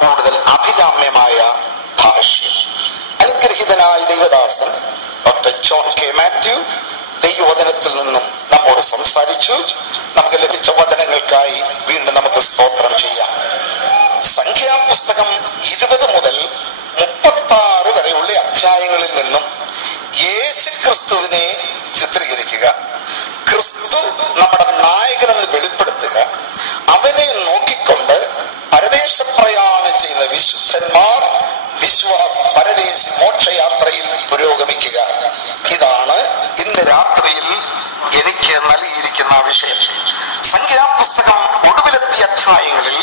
കൂടുതൽ അഭികാമ്യമായ ഭാഷ്യം. അനുഗ്രഹീതനായ ദൈവദാസൻ ഡോക്ടർ ജോൺ കെ മാത്യു ദൈവവചനത്തിൽ നിന്നും നമ്മോട് സംസാരിച്ചു. നമുക്ക് ലഭിച്ച വചനങ്ങൾക്കായി വീണ്ടും നമുക്ക് സ്തോത്രം ചെയ്യാം. സംഖ്യാപുസ്തകം 20 മുതൽ 36 വരെയുള്ള അധ്യായങ്ങളിൽ നിന്നും യേശു ക്രിസ്തുവിനെ ചിത്രീകരിക്കുക, ക്രിസ്തു നമ്മുടെ നായകനെന്ന് വെളിപ്പെടുത്തുക, അവനെ നോക്കിക്കൊണ്ട് പരദേശ പ്രയാണം ചെയ്യുന്ന വിശുദ്ധന്മാർ വിശ്വാസ പരദേശ മോക്ഷയാത്രയിൽ പുരോഗമിക്കുക. ഇതാണ് ഇന്ന് രാത്രിയിൽ എനിക്ക് നൽകിയിരിക്കുന്ന വിഷയം. സംഖ്യാപുസ്തകം ഒടുവിലെത്തിയ അധ്യായങ്ങളിൽ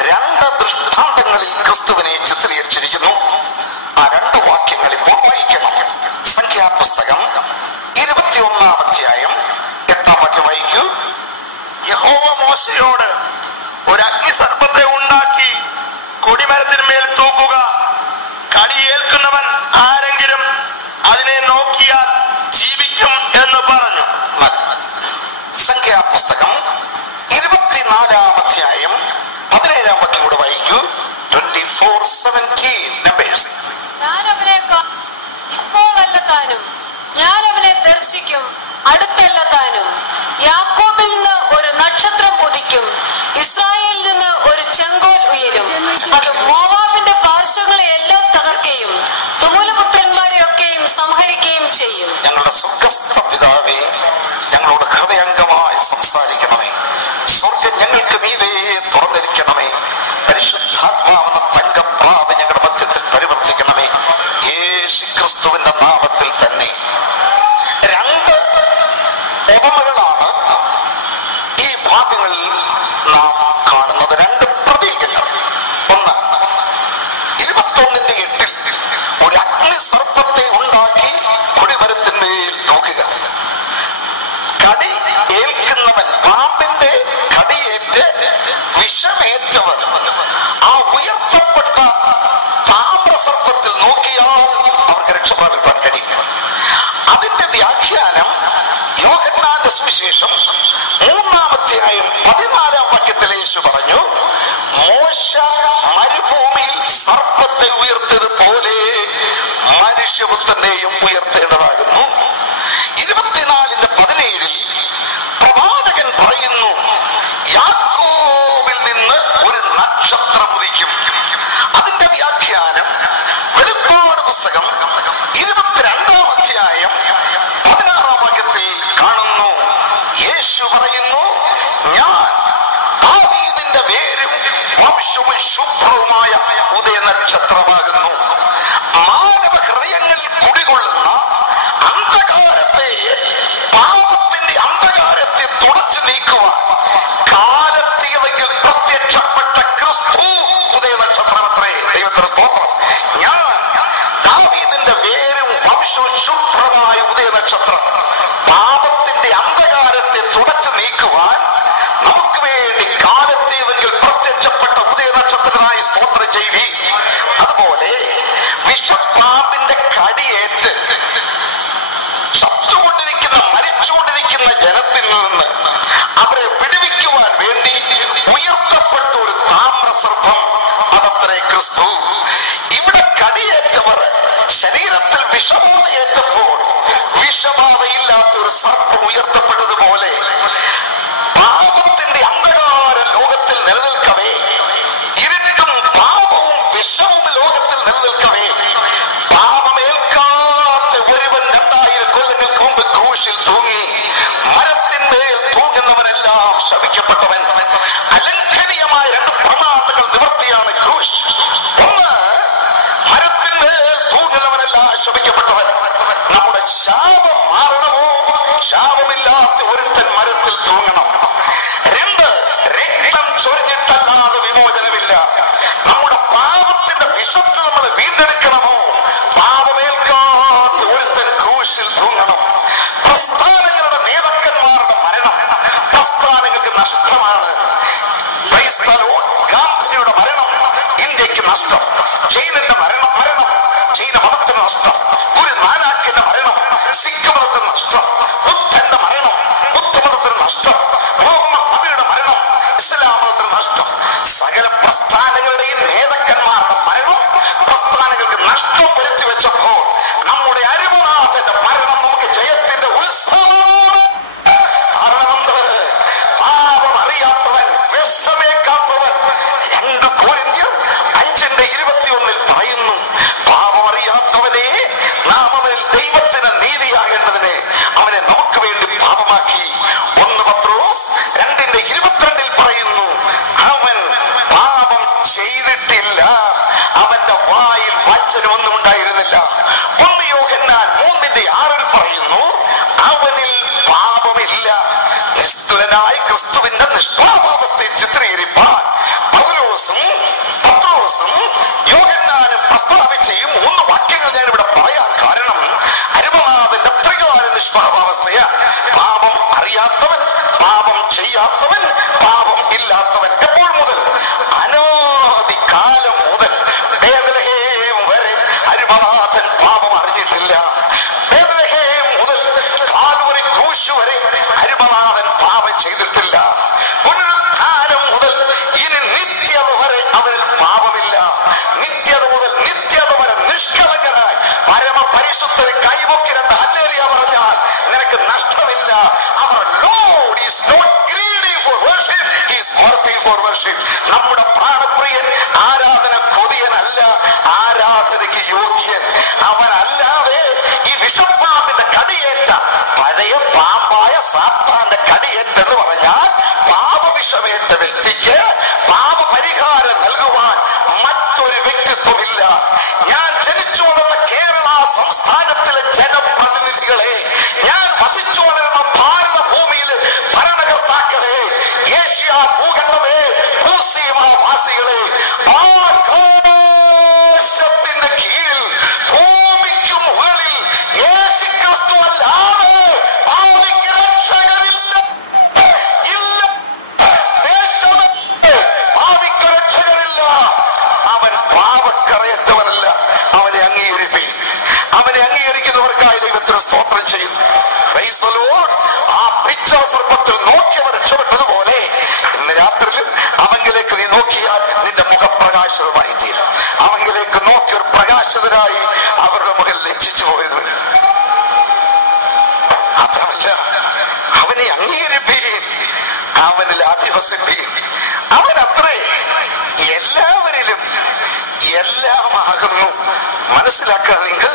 2 ദൃഷ്ടാന്തങ്ങളിൽ ക്രിസ്തുവിനെ ചിത്രീകരിച്ചിരിക്കുന്നു. ആ 2 വാക്യങ്ങൾ ഇപ്പോൾ വായിക്കണം. സംഖ്യാപുസ്തകം 21 അധ്യായം 8 വാക്യം വായിക്കൂ. യഹോവ മോശയോട് ഒരു അഗ്നിസർപ്പത്തെ ഉണ്ടാക്കി കൊടിമരത്തിന്മേൽ തൂക്കുക, കടിയേൽക്കുന്നവൻ ആരെങ്കിലും അതിനെ നോക്കിയാൽ ജീവിക്കും എന്ന് പറഞ്ഞു. സംഖ്യാപുസ്തകം 24 അധ്യായം 17 വാക്യം കൂടെ വായിക്കൂ. 24:17 ഞാൻ അവനെ ഇപ്പോഴല്ല താനും, ഞാൻ അവനെ ദർശിക്കും, അടുത്തല്ല താനും. യാക്കോബിൽ നിന്ന് ഒരു നക്ഷത്രം ഉദിക്കും, ഇസ്രായേലിൽ നിന്ന് ഒരു ചെങ്കോൽ ഉയരും. അത് മോവാബിന്റെ പാർശ്വങ്ങളെ എല്ലാം തകർക്കുകയും തുമുലപുത്രന്മാരെ ഒക്കെയും സംഹരിക്കുകയും ചെയ്യും. ഞങ്ങളുടെ സ്വർഗ്ഗസ്ഥ പിതാവേ, ഞങ്ങളോട് ഹൃദയംഗമായി സംസാരിക്കണമേ. സ്വർഗ്ഗം ഞങ്ങൾക്ക് മീതെ തുറന്നിരിക്കണമേ. പരിശുദ്ധാത്മാവെന്ന തങ്കപ്രാവ് ഞങ്ങളുടെ മധ്യത്തിൽ പരിവർത്തിക്കണമേ. യേശു ക്രിസ്തുവിന്റെ നാമത്തിൽ തന്നെ. 2 ഉപമകളാണ് ഈ ഭാഗങ്ങളിൽ നാം കാണുന്നത്, 2 പ്രതീകങ്ങൾ. ഒന്ന്, 21:8 ഒരു അഗ്നിസർപ്പത്തെ ഉണ്ടാക്കി കൊടിമരത്തിന്മേൽ തൂക്കുക, കടി ഏൽക്കുന്നവൻ, പാമ്പിന്റെ കടിയേറ്റ് വിഷമേറ്റവർ ആ ഉയർത്തപ്പെട്ട താമ്രസർപ്പത്തിൽ നോക്കിയാൽ അവർക്ക് രക്ഷപ്രാപിക്കാൻ കഴിയും. അതിന്റെ വ്യാഖ്യാനം യോഹന്നാന്റെ സുവിശേഷം 3-ാം അധ്യായം 14-ാം വാക്യത്തിൽ യേശു പറഞ്ഞു, മോശ മരുഭൂമിയിൽ സർപ്പത്തെ ഉയർത്തിയതുപോലെ മനുഷ്യപുത്രനെയും ഉയർത്തേണ്ടതാകുന്നു. 24:17 പ്രവാചകൻ പറയുന്നു, യാക്കോബിൽ നിന്ന് ഒരു നക്ഷത്രം ഉദിക്കും. അതിന്റെ വ്യാഖ്യാനം വെളിപ്പാട് പുസ്തകം 22-ാം അധ്യായം 16-ാം വാക്യത്തിൽ കാണുന്നു. യേശു പറയുന്നു, ഞാൻ ദാവീദിന്റെ വേരും വംശവും ശുഭ്രവുമായ ഉദയനക്ഷത്രമാകുന്നു. മാനവ ഹൃദയങ്ങളിൽ കുടികൊള്ളുന്ന അന്ധകാരത്തെ, പാപത്തിന്റെ അന്ധകാരത്തെ തുടച്ചു നീക്കുവാൻ കാലത്തീവെങ്കിൽ പ്രത്യക്ഷപ്പെട്ട ക്രിസ്തു ഉദയനക്ഷത്രമത്രേ. ദൈവത്തിന്റെ സ്തോത്രം. ഞാൻ ദാവീദിന്റെ വേരും വംശവും ശുഭ്രമായ ഉദയനക്ഷത്രം. പാപത്തിന്റെ അന്ധകാരത്തെ തുടച്ചു നീക്കുവാൻ നമുക്ക് വേണ്ടി കാലത്തീവെങ്കിൽ പ്രത്യക്ഷപ്പെട്ട ഉദയനക്ഷത്രത്തിനായി സ്തോത്രം ചെയ്വി. അതുപോലെ വിഷപ്പാമ്പിന്റെ കടിയേറ്റ് ചത്തുകൊണ്ടിരിക്കുന്ന, മരിച്ചുകൊണ്ടിരിക്കുന്ന ജനത്തിൽ നിന്ന് അവരെ വിടുവിക്കുവാൻ വേണ്ടി ഉയർത്തപ്പെട്ട ഒരു താമ്രസർപ്പം, അതത്രേ ക്രിസ്തു. ഇവിടെ കടിയേറ്റവർ ശരീരത്തിൽ വിഷബാധയേറ്റപ്പോൾ വിഷബാധയില്ലാത്ത ഒരു സർപ്പം ഉയർത്തപ്പെട്ടതുപോലെ പാപത്തിന്റെ അന്ധകാര ലോകത്തിൽ നിലനിൽക്കവേ, ഇരുട്ടും പാപവും വിഷവും ലോകത്തിൽ നിലനിൽക്കവേ, പാപമേൽക്കാത്ത ഒരുവൻ 2000 കൊല്ലങ്ങൾക്ക് മുമ്പ് ക്രൂശിൽ തൂങ്ങി. മരത്തിന്മേൽ തൂങ്ങുന്നവനെല്ലാം ശപിക്കപ്പെട്ടവൻ. അലംഘനീയമായ 2 പ്രമാണങ്ങൾ നിവർത്തിയാണ് ക്രൂശ്. ഒന്ന്, മരത്തിന്മേൽ തൂങ്ങുന്നവനെല്ലാം ശപിക്കപ്പെട്ടവൻ. നമ്മുടെ ശാപം മാറണമോ, ശാപമില്ലാത്ത ഒരുത്തൻ മരത്തിൽ തൂങ്ങണം. 2, രക്തം ചൊരിഞ്ഞിട്ടല്ലാതെ വിമോചനമില്ല. നമ്മുടെ പാപത്തിന്റെ വിഷത്തിൽ നമ്മൾ വീണ്ടെടുക്കണമോ, പാപമേൽക്കാത്ത ഒരുത്തൻ ക്രൂശിൽ തൂങ്ങണം. പ്രസ്ഥാനങ്ങളുടെ നേതാക്കന്മാരുടെ മരണം പ്രസ്ഥാനങ്ങൾക്ക് നഷ്ടമാണ്. ഗാന്ധിജിയുടെ മരണം ഇന്ത്യക്ക് നഷ്ടം. ജൈനന്റെ മരണം ജൈന മതത്തിന് നഷ്ടം. ഗുരു നാനാക്കിന്റെ മരണം സിഖ് മതത്തിന് നഷ്ടം. ബുദ്ധന്റെ മരണം ബുദ്ധമതത്തിന് നഷ്ടം. മുഹമ്മദ് നബിയുടെ മരണം ഇസ്ലാം മതത്തിന് നഷ്ടം. സകല പ്രസ്ഥാനങ്ങളുടെയും നേതാക്കൾ പറയുന്നു, പാപം അറിയാത്തവനെ നാം അവനിൽ ദൈവത്തിന് നീതിയാകേണ്ടതിനെ അവനെ നമുക്ക് വേണ്ടി പാപമാക്കി. 1 പത്രോസ് 2:22 പറയുന്നു, അവൻ പാപം ചെയ്തിട്ടില്ല, അവന്റെ വായിൽ വചനമൊന്നും ഉണ്ടായിരുന്നില്ല. 1 യോഹന്നാൻ 3:6 പറയുന്നു, അവനിൽ പാപമില്ല. നിസ്തുലനായ ക്രിസ്തുവിന്റെ നിഷ്പാപാവസ്ഥയെ ചിത്രീകരിപ്പാൻ പൗലോസും പത്രോസും യോഹന്നാനും പ്രസ്താവിച്ച ഈ 3 വാക്യങ്ങൾ ഞാൻ ഇവിടെ പറയാൻ കാരണം അരുമനാഥന്റെ ത്രികാല നിഷ്പാപാവസ്ഥയാണ്. പാപം അറിയാത്തവൻ, പാപം ചെയ്യാത്തവൻ, പാപം ഇല്ലാത്തവൻ. എപ്പോൾ മുതൽ? അനാദികാലം മുതൽ ബേത്ലഹേം വരെ അരുമനാഥൻ പാപം അറിഞ്ഞിട്ടില്ല. ബേത്ലഹേം മുതൽ കാൽവരി ക്രൂശ് വരെ അരുമനാഥൻ പാപം ചെയ്തിട്ടില്ല. പുനരുത്ഥാനം മുതൽ ഇനി നിത്യത വരെ അവരിൽ പാപമില്ല. നിത്യത മുതൽ നിത്യത വരെ നിഷ്കളങ്കനായി പരമപരിശുദ്ധരെ കൈവക്കി 2 ഹല്ലേലൂയ പറഞ്ഞാൽ നിനക്ക് നഷ്ടമില്ല. Our lord is not greedy for worship, he is worthy for worship. നമ്മുടെ പ്രാണപ്രിയൻ ആരാധന കൊതിയനല്ല, ആരാധനയ്ക്ക് യോഗ്യൻ അവനല്ലാതെ. ഈ വിഷപ്പാമ്പിന്റെ കടിയേറ്റ പഴയ പാമ്പായ സാത്താന്റെ കടിയേറ്റെന്ന് പറഞ്ഞാൽ പാപവിഷമേറ്റ വ്യക്തിക്ക് പാപപരിഹാരം നൽകുവാൻ മറ്റൊരു വ്യക്തിത്വമില്ല. ഞാൻ ജനിച്ചു വളർന്ന കേരള സംസ്ഥാനത്തിലെ ജനപ്രതിനിധികളെ, ഞാൻ വസിച്ചു വളരുന്ന ഭാരത ഭൂമിയിലെ ഭരണകർത്താക്കളെ, ഏഷ്യ ഭൂഖണ്ഡമേ, ഭൂസീമാവാസികളെ, ആകാശത്തിന്റെ കീഴിൽ ഭൂമിക്ക് മുകളിൽ യേശുക്രിസ്തു അല്ലാതെ പാപിക്ക് രക്ഷകരില്ല. പാപിക്ക് രക്ഷകരില്ല. അവൻ പാപക്കറയറ്റവനല്ല. അവനെ അംഗീകരിപ്പി. അവനെ അംഗീകരിക്കുന്നവർക്കായി ദൈവത്തിന് സ്തോത്രം ചെയ്യുന്നു. Price the Lord. ആ പിച്ചള സർപ്പത്തിൽ നോക്കിയവർ രക്ഷപ്പെട്ടതുപോലെ ഇന്ന് രാത്രിയിൽ അവങ്കിലേക്ക് നീ നോക്കിയാൽ നിന്റെ മുഖം പ്രകാശിതമായി തീരും. അവങ്കിലേക്ക് നോക്കിയവർ പ്രകാശിതരായി അവരുടെ മുഖം ലജ്ജിച്ചു പോയത് മാത്രമല്ല, അവനെ അംഗീകരിപ്പിക്കുകയും അവനിൽ അധിവസിപ്പിക്കുകയും അവനത്രേ എല്ലാവരിലും എല്ലാമാകുന്നു. മനസ്സിലാക്കുക നിങ്ങൾ.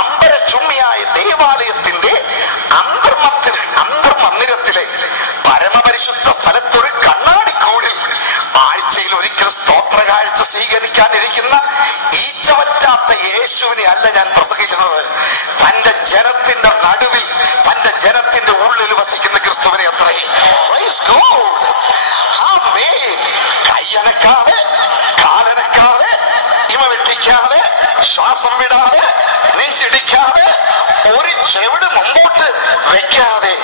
അമ്പരചുമ്മിയായ ദേവാലയത്തിന്റെ അന്തർമന്ദിരത്തിലെ പരമപരിശുദ്ധ സ്ഥലത്തൊരു കണ്ണാടിക്കൂടിൽ ആഴ്ചയിൽ ഒരിക്കൽ സ്തോത്ര കാഴ്ച സ്വീകരിക്കാനിരിക്കുന്ന ഈച്ചവറ്റാത്ത യേശുവിനെ അല്ല ഞാൻ പ്രസംഗിക്കുന്നത്. തന്റെ ജനത്തിന്റെ നടുവിൽ, തന്റെ ജനത്തിന്റെ ഉള്ളിൽ വസിക്കുന്ന ക്രിസ്തുവിനെ അത്രേ. Praise God. ആമേൻ. കൈയനക്കാതെ, കാലനക്കാതെ, ഇമ വെട്ടിക്കാതെ, ശ്വാസം വിടാതെ, നെഞ്ചിടിക്കാതെ, ഒരു ചെവിട് മുമ്പോട്ട് വെക്കാതെ,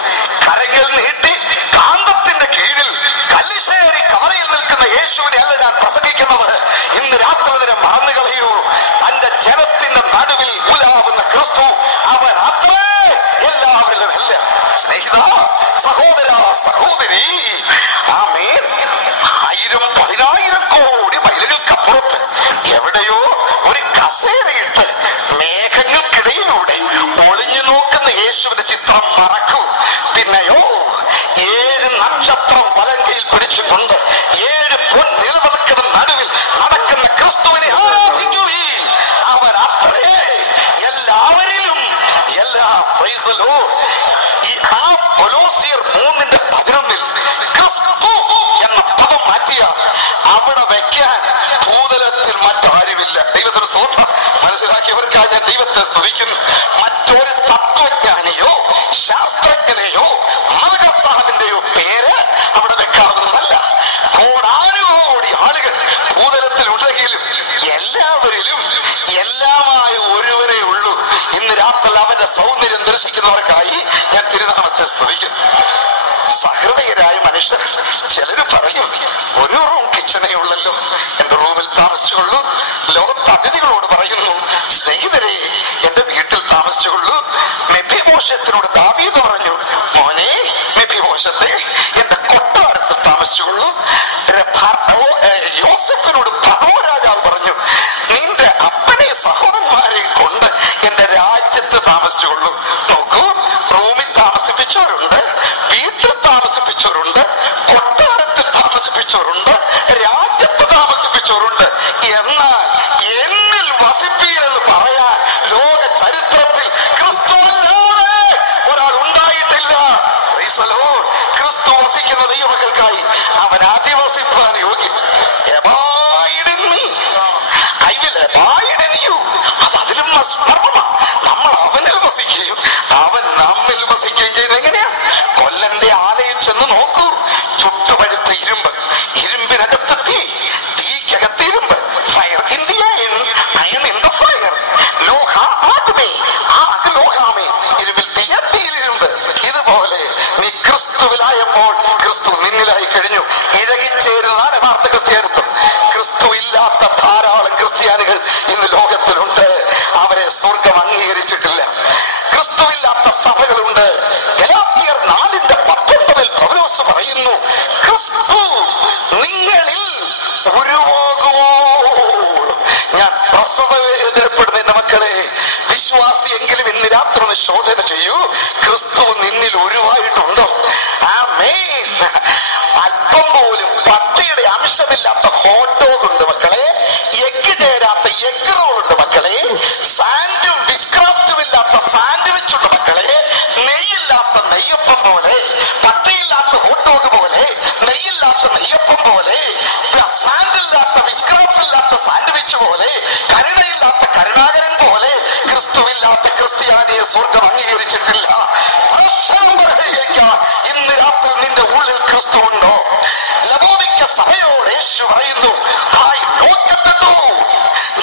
കരങ്ങൾ നീട്ടി കാന്തത്തിന്റെ കീഴിൽ കല്ലിശ്ശേരി കവലയിൽ നിൽക്കുന്ന യേശുവിനെ അല്ല ഞാൻ പ്രസംഗിക്കുന്നത്. ഇന്ന് രാത്രി അതിനെ മറന്നു കളയൂ. തന്റെ ജനത്തിന്റെ നടുവിൽ ഉലാവുന്ന ക്രിസ്തു അവൻ അത്രേ, എല്ലാവരിലും അല്ല. സ്നേഹിത, സഹോദര, സഹോദരി, ആമേൻ. 1000-10,000 കോടി മൈലുകൾക്കപ്പുറത്ത് എവിടെയോ ഒരു കസേരയിട്ട് മേഘങ്ങൾക്കിടയിലൂടെ ഒളിഞ്ഞു നോക്കുന്ന യേശുവിന്റെ ചിത്രം മറക്കൂ. പിന്നെയോ 7 നക്ഷത്രം വലങ്കയിൽ പിടിച്ചുകൊണ്ട് 7 പൊൻനിലവിളക്കിന് നടുവിൽ നടക്കുന്ന ക്രിസ്തുവിനെ ആരാധിക്കുകയും അവൻ അത്രേ എല്ലാവരിലും എല്ലാ. Price the Lord. ഈ കൊലോസ്യർ 3:11 ക്രിസ്തു എന്ന പദം മാറ്റിയ അവിടെ വെക്കാൻ ഭൂതലത്തിൽ മറ്റാരുമില്ല. ദൈവത്തിന് സ്തോത്രം. മനസ്സിലാക്കിയവർക്കായി ഞാൻ ദൈവത്തെ സ്തുതിക്കുന്നു. മറ്റൊരു തത്വജ്ഞാനിയോ ശാസ്ത്രജ്ഞനെയോ മതകർത്താവിന്റെയോ പേര് അവിടെ വെക്കാവുന്നതല്ല. കോടാനുകോടി ആളുകൾ ഭൂതലത്തിൽ ഉണ്ടെങ്കിലും എല്ലാവരിലും എല്ലാമായ ഒരുവരേ ഉള്ളൂ. ഇന്ന് രാത്രി അവന്റെ സൗന്ദര്യം ദർശിക്കുന്നവർക്കായി ഞാൻ തിരുനാമത്തെ സ്തുതിക്കുന്നു. സഹൃദയരായ മനുഷ്യർ ചിലര് പറയും, ഒരു റൂം കിച്ചണേ ഉള്ളല്ലോ, എന്റെ റൂമിൽ താമസിച്ചുള്ളൂ. ലോകത്ത് അതിഥികളോട് പറയുന്നു, സ്നേഹിതരെ എന്റെ വീട്ടിൽ താമസിച്ചുള്ളൂ. മെഫിബോശത്തിനോട് ദാവീദ് പറഞ്ഞു, മോനെ മെഫിബോശത്തെ എന്റെ കൊട്ടാരത്തിൽ താമസിച്ചുള്ളൂ. യോസഫിനോട് ഫറവോ രാജാവ് പറഞ്ഞു, നിന്റെ അപ്പനെ സഹോദരന്മാരെ കൊണ്ട് എന്റെ രാജ്യത്ത് താമസിച്ചുള്ളൂ. നോക്കൂ, റൂമിൽ താമസിപ്പിച്ചവരുണ്ട്, വീട്ടിൽ താമസിപ്പിച്ചവരുണ്ട്, കൊട്ടാരത്തിൽ താമസിപ്പിച്ചവരുണ്ട്, രാജ്യത്ത് താമസിപ്പിച്ചവരുണ്ട്. എന്നാൽ എന്നിൽ വസിക്കുന്ന ദൈവമക്കൾക്കായി അവൻ അധിവസിപ്പാൻ യോഗ്യൻ. Abide in me, I will abide in you. അത് അതിലും മർമ്മമാണ്. നമ്മൾ അവനിൽ വസിക്കുകയും അവൻ നമ്മിൽ വസിക്കുകയും ചെയ്ത് എങ്ങനെയാണ്? കൊല്ലന്റെ ആലയിൽ ചെന്ന് നോക്കൂ. ചുട്ടുപഴുത്ത ഇരുമ്പ്, ഇരുമ്പിനകത്ത് തീ, തീക്കകത്ത് ഇരുമ്പ്. Fire in the iron, iron in the fire. ലോഹ ആഗ്മേ, ആഗ് ലോഹാമേ. ഇരുമ്പിൽ തീ, തീയിൽ ഇരുമ്പ്. ഇതുപോലെ നീ ക്രിസ്തുവിലായപ്പോൾ ക്രിസ്തു നിന്നിലായി കഴിഞ്ഞു. ഇഴകിച്ചേരുന്നതാണ് യഥാർത്ഥ ക്രിസ്ത്യാനിത്വം. ക്രിസ്തു ഇല്ലാത്ത ധാരാളം ക്രിസ്ത്യാനികൾ ഇന്ന് ലോകത്തിലുണ്ട്. അവരെ സ്വർഗം അംഗീകരിച്ചിട്ടില്ല. ക്രിസ്തുവില്ലാത്ത സഭകളുണ്ട്. ഗലാത്യർ 4:19 പൗലോസ് പറയുന്നു, ക്രിസ്തു നിങ്ങളിൽ ഉരുവാകുവോളം. ഞാൻ പ്രസവവേദനപ്പെടുന്ന എന്റെ മക്കളെ, വിശ്വാസിയെങ്കിലും ഇന്ന് രാത്രി ഒന്ന് ശോധന ചെയ്യൂ. ക്രിസ്തു നിന്നിൽ ഉരുവായിട്ടുണ്ടോ? ആമേൻ. അല്പം പോലും പട്ടിയുടെ അംശമില്ലാത്ത ഹോട്ട് ഡോഗ് ഉണ്ട് മക്കളെ. എഗ്ഗ് ചേരാത്ത എഗ്ഗ് റോൾ ഉണ്ട് മക്കളെ. സാൻഡും വിച്ച്ക്രാഫ്റ്റും ഇല്ലാത്ത സാൻഡ്വിച്ച് ഉണ്ട് മക്കളെ. നെയ്യില്ലാത്ത നെയ്യപ്പം പോലെ, പട്ടിയില്ലാത്ത ഹോട്ട് ഡോഗ് പോലെ, നെയ്യില്ലാത്ത നെയ്യപ്പം പോലെ, സാൻഡില്ലാത്ത വിച്ച്ക്രാഫ്റ്റ് ഇല്ലാത്ത സാൻഡ്വിച്ച് പോലെ, കരുണയില്ലാത്ത കരുണാകരൻ പോലെ ക്രിസ്തുവില്ലാത്ത ക്രിസ്ത്യാനിയെ സ്വർഗം അംഗീകരിച്ചിട്ടില്ല. ഇന്ന് രാത്രി നിന്റെ ഉള്ളിൽ ക്രിസ്തു ഉണ്ടോ? ലബോദിക്ക സഭയോട് യേശു പറയുന്നു,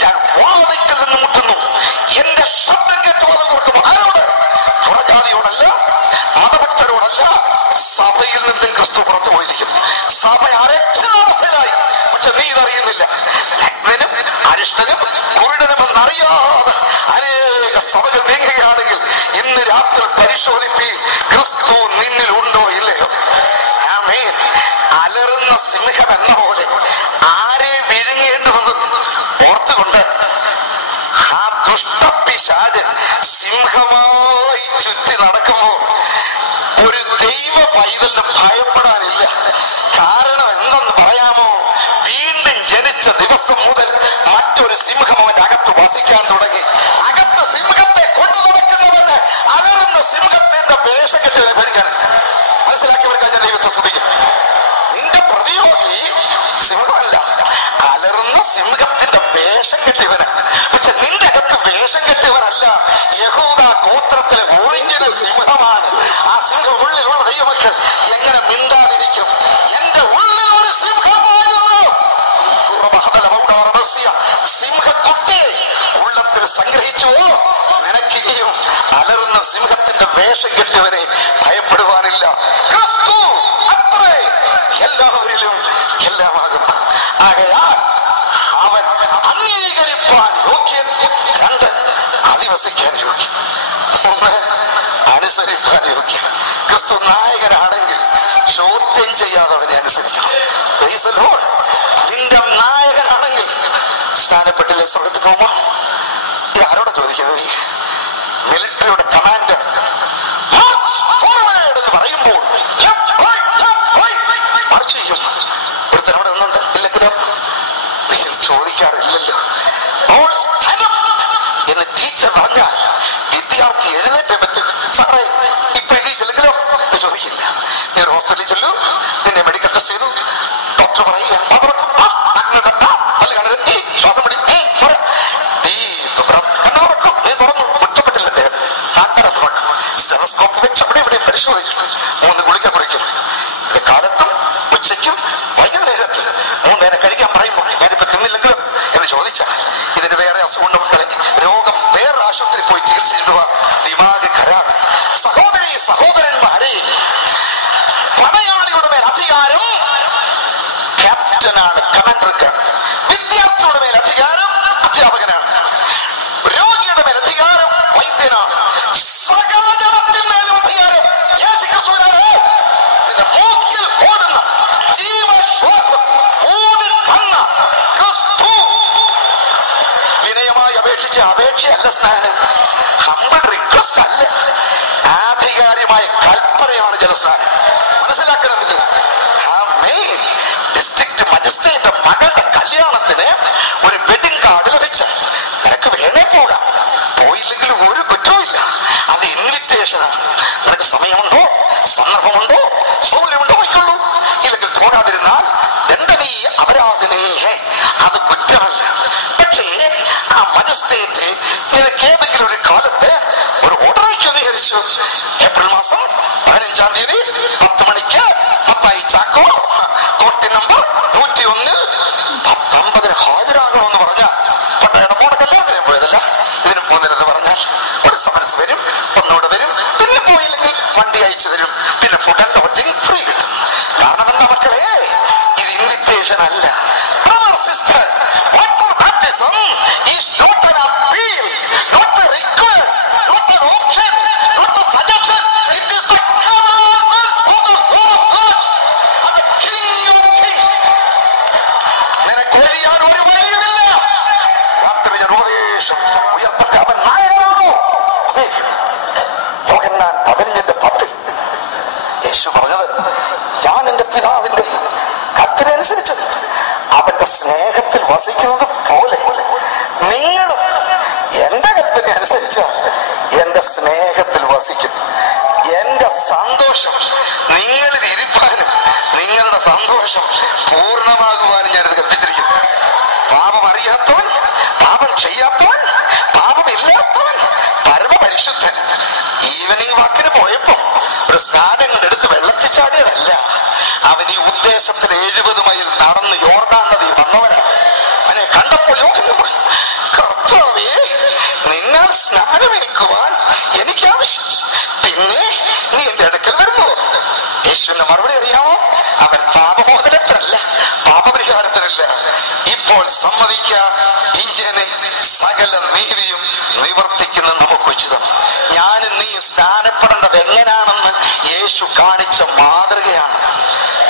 ഞാൻ വാതിക്കൽ നിന്ന് മുട്ടുന്നു, എന്റെ ശബ്ദം കേട്ടുവന്ന് തുറക്കും. ആരോട്? പുറജാതിയോടല്ല, മതഭക്തരോടല്ല, സഭയിൽ നിന്നും ക്രിസ്തു പുറത്തു പോയിരിക്കുന്നു. സഭ അരക്ഷരാവസ്ഥയിലായി. പക്ഷെ നീ ഇതറിയുന്നില്ല. നഗ്നനും അരിഷ്ടനും കുരുടനുമെന്നറിയാതെ അനേക സഭകൾ നീങ്ങുകയാണെങ്കിൽ ഇന്ന് രാത്രി പരിശോധിപ്പി, ക്രിസ്തു നിന്നിൽ ഉണ്ടോ ഇല്ലയോ? ആമേൻ. അലറുന്ന സിംഹം എന്ന പോലെ ആരെ വിഴുങ്ങേണ്ടതെന്ന് ഓർത്തുകൊണ്ട് ആ ദുഷ്ടപിശാച് സിംഹമായി ചുറ്റി നടക്കുമ്പോൾ ഒരു ദൈവ പൈതലിന് ഭയപ്പെടാനില്ല. കാരണം എന്തെന്ന് പറയാമോ? വീണ്ടും ജനിച്ച ദിവസം മുതൽ മറ്റൊരു സിംഹം അവന്റെ അകത്ത് വസിക്കാൻ തുടങ്ങി. അകത്ത് സിംഹത്തെ കൊണ്ടു നടക്കുന്നവന് അലറുന്ന സിംഹത്തിന്റെ വേഷക്കെട്ടിനെ പേടിക്കാൻ മനസ്സിലാക്കിയവർക്കാണ് ഞാൻ ദൈവത്തെ സ്തുതിക്കും. നിന്റെ പ്രതിയോഗി സിംഹമല്ല, അലറുന്ന സിംഹത്തിന്റെ വേഷം കെട്ടിയവനാണ്. പക്ഷെ നിന്റെ അകത്ത് വേഷം കെട്ടിയവനല്ല. യഹൂദ ഗോത്രത്തിലെ ഒറിജിനൽ സിംഹമാണ്. ആ സിംഹം ഉള്ളിലുള്ള ദൈവമക്കൾ എങ്ങനെ മിണ്ടാതിരിക്കും? എന്റെ ഉള്ളിൽ ഒരു സിംഹമായിരുന്നു. സിംഹക്കുട്ടി ഉള്ളത്തിൽ സംഗ്രഹിച്ചുവോ? നിനക്കിനിയും അലറുന്ന സിംഹത്തിന്റെ വേഷം കെട്ടിയവനെ ഭയപ്പെടുവാനില്ല. ക്രിസ്തു അത്രേ എല്ലാവരിലും എല്ലാമാകുന്നു. ആകയാൽ അവൻ അംഗീകരിപ്പാൻ യോഗ്യൻ, 2 അധിവസിക്കാൻ യോഗ്യൻ, 3 അനുസരിക്കാൻ യോഗ്യൻ. ക്രിസ്തു നായകനാണെങ്കിൽ ചോദ്യം ചെയ്യാതെ അവനെ അനുസരിക്കണം. Price the Lord. നിന്റെ നായകനാണെങ്കിൽ സ്നാനപ്പെട്ടില്ലേ സ്വർഗത്തിൽ പോകുമ്പോ? ആരോടെ ചോദിക്കുന്നത്? നീ മിലിറ്ററിയുടെ കമാൻഡർ എന്ന് പറയുമ്പോൾ മറിച്ച് ചെയ്യും. ഒരുത്തൻ അവിടെ നിന്നുണ്ട്. ഇല്ലെങ്കിലോ നീ ചോദിക്കാറില്ലല്ലോ. എന്ന് ടീച്ചർ പറഞ്ഞാൽ വിദ്യാർത്ഥി എഴുന്നേറ്റേ പറ്റും. സാറേ ഇപ്പൊ എണീച്ചില്ലെങ്കിലോ നീ ചോദിക്കില്ല. നീ ഒരു ഹോസ്പിറ്റലിൽ ചെല്ലു, നിന്നെ മെഡിക്കൽ ടെസ്റ്റ് ചെയ്തു, ഡോക്ടർ പറയുക ശ്വാസം പിടി, കണ്ണു തുറക്കും. നീ തുറന്നു, ഒറ്റപ്പെട്ടില്ല. സ്റ്റെതസ്കോപ്പ് വെച്ച് അവിടെ ഇവിടെ പരിശോധിച്ചിട്ട് 3 ഗുളിക കുറിക്കും. കാലത്തും ഉച്ചയ്ക്കും വൈകുന്നേരത്ത് 3 നേരം കഴിക്കാൻ പറയുമ്പോൾ ഞാനിപ്പോ തിന്നില്ലെങ്കിലും എന്ന് ചോദിച്ചാൽ ഇതിന് വേറെ അസുഖമുണ്ട് മക്കളെ. രോഗം വേറെ ആശുപത്രി പോയി ചികിത്സിച്ചിടുക. ദിമാഗ് ഖരാബ്. സഹോദരി സഹോദരന്മാരെ, പടയാളിയുടെ മേൽ അധികാരം ക്യാപ്റ്റനാണ്, കമാൻഡർക്കാണ്. വിദ്യാർത്ഥിയുടെ മേൽ അധികാരം അധ്യാപകനാണ്. രോഗിയുടെ മേൽ അധികാരം വൈദ്യനാണ്. സകല ജനത്തിന്മേലും അധികാരം യേശുക്രിസ്തുവിനാണ്. നിന്റെ മൂക്കിൽ ഓടുന്ന ജീവശ്വാസം ഊതി തന്ന ക്രിസ്തു. വിനയമായി അപേക്ഷിച്ച അപേക്ഷയല്ല സ്നാനം, ഹംബിൾ റിക്വസ്റ്റ് അല്ല, ആധികാരികമായ കൽപ്പനയാണ് ജലസ്നാനം. മനസ്സിലാക്കണമെങ്കിൽ ഡിസ്ട്രിക്ട് മജിസ്ട്രേറ്റ് മകളുടെ കല്യാണത്തിന് ഒരു വെഡിങ് കാർഡ് ലഭിച്ച നിനക്ക് വേണേ പോകാം, പോയില്ലെങ്കിൽ ഒരു കുറ്റവും ഇല്ല. അത് ഇൻവിറ്റേഷനാണ്. നിനക്ക് സമയമുണ്ടോ, സന്ദർഭമുണ്ടോ, സൗകര്യമുണ്ടോ വയ്ക്കുള്ളൂ. ഇല്ലെങ്കിൽ പോകാതിരുന്നാൽ ദണ്ഡനീയ അപരാധനേ, അത് കുറ്റമല്ല. പക്ഷേ ആ മജിസ്ട്രേറ്റ് നിനക്ക് ഏതെങ്കിലും ഒരു കാലത്ത് ഒരു ഓർഡർ അയക്കുമെന്ന് വിചാരിച്ചു. ഏപ്രിൽ മാസം 15-ാം തീയതി 10 മണിക്ക് മത്തായി ചാക്കോ കോട്ടി നമ്പർ 101 10:50 ഹാജരാകണമെന്ന് പറഞ്ഞാൽ, പട്ടയുടെ മോടെ കല്യാണത്തിന് പോയതല്ല, ഇതിന് പോകുന്നില്ലെന്ന് പറഞ്ഞാൽ ഒരു സമൻസ് വരും, ഒന്നോട് വരും, പിന്നെ പോയില്ലെങ്കിൽ വണ്ടി അയച്ചു തരും, പിന്നെ ഫുഡ് ആൻഡ് ലോഡ്ജിങ് ഫ്രീ കിട്ടും. കാരണം എന്താ മക്കളെ, ഇത് ഇൻവിറ്റേഷൻ അല്ല. Brother sister, water baptism is not an appeal, not a request, not an option, not a suggestion. It is the commandment of the Lord and the King of Kings. നിനക്ക് ഒഴിയാൻ ഒരു വഴിയുമില്ല. രാത്രി ഞാൻ ഉപദേശം ഉയർത്തട്ടെ, അവൻ നായകനാണോ? യോഹന്നാൻ 15:10 യേശു പറഞ്ഞത്, ഞാൻ എന്റെ പിതാവിന്റെ കൽപ്പനയനുസരിച്ച് അവന്റെ സ്നേഹത്തിൽ വസിക്കുന്നത് പോലെ നിങ്ങളും എന്റെ കൽപ്പന അനുസരിച്ച് എന്റെ സ്നേഹത്തിൽ വസിക്കും. എന്റെ സന്തോഷം നിങ്ങളിൽ ഇരിപ്പാനും നിങ്ങളുടെ സന്തോഷം പൂർണ്ണമാകുവാനും ഞാനിത് കൽപ്പിച്ചിരിക്കുന്നു. പാപം അറിയാത്തവൻ, പാപം ചെയ്യാത്തവൻ, പാപമില്ലാത്തവൻ, പരമപരിശുദ്ധൻ ഈവനിങ് വാക്കിന് പോയപ്പോ ഒരു സ്നാനം കൊണ്ടെടുത്ത് വെള്ളത്തിൽ ചാടിയതല്ല. അവൻ ഈ ഉദ്ദേശത്തിൽ 70 മൈൽ നടന്ന് യോർദാൻ നദി വന്നവനാണ്. അവനെ കണ്ടപ്പോൾ യോഹന്നാൻ പറഞ്ഞു, കർത്താവേ, നിങ്ങൾ സ്നാനമേൽക്കുവാൻ എനിക്ക് ആവശ്യം, പിന്നെ നീ എന്റെ അടുക്കൽ വരുന്നു. യേശുവിന്റെ മറുപടി അറിയാമോ? അവൻ പാപമോചനത്തിനല്ല, പാപപരിഹാരത്തിനല്ല. ഇപ്പോൾ സമ്മതിക്കാം, ഇങ്ങനെ സകല നീതിയും നിവർത്തിക്കുന്ന നമുക്ക് ഉചിതം. ഞാനും നീ സ്നാനപ്പെടേണ്ടത് എങ്ങനെയാണെന്ന് യേശു കാണിച്ച മാതൃകയാണ്.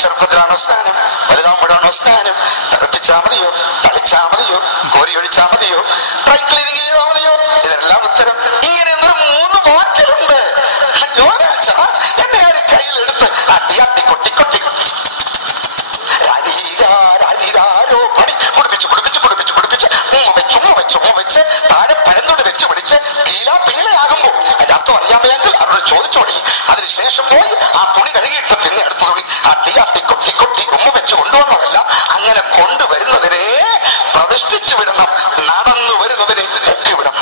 ചെറുപ്പത്തിലാണോ സ്നാനം, വലുതാകുമ്പോഴാണോ സ്നാനം, തെറിപ്പിച്ചാ മതിയോ, തളിച്ചാ മതിയോ, കോരി ഒഴിച്ചാ മതിയോ, ഡ്രൈ ക്ലീനിങ് ചെയ്താൽ മതിയോ? ഇതെല്ലാം ഉത്തരം ഇങ്ങനെ 3 വാക്കിലുണ്ട്. എന്നെ ആര് കയ്യിലെടുത്ത് അടിയാട്ടി കൊട്ടി കൊട്ടി വെച്ച് താഴെ പഴന്തോട് വെച്ച് പിടിച്ച് പീലയാകുമ്പോ അതിന്റെ അർത്ഥം അറിയാമെങ്കിൽ അവരോട് ചോദിച്ചോടി. അതിനുശേഷം പോയി ആ തുണി കഴുകിയിട്ട് പിന്നെ അടുത്ത തുണി അട്ടി കൊട്ടി കൊട്ടി ഉമ്മ വെച്ച് കൊണ്ടുവന്നതല്ല. അങ്ങനെ കൊണ്ടുവരുന്നതിനെ പ്രതിഷ്ഠിച്ചു വിടണം, നടന്നു വരുന്നതിനെ പൊക്കി വിടണം.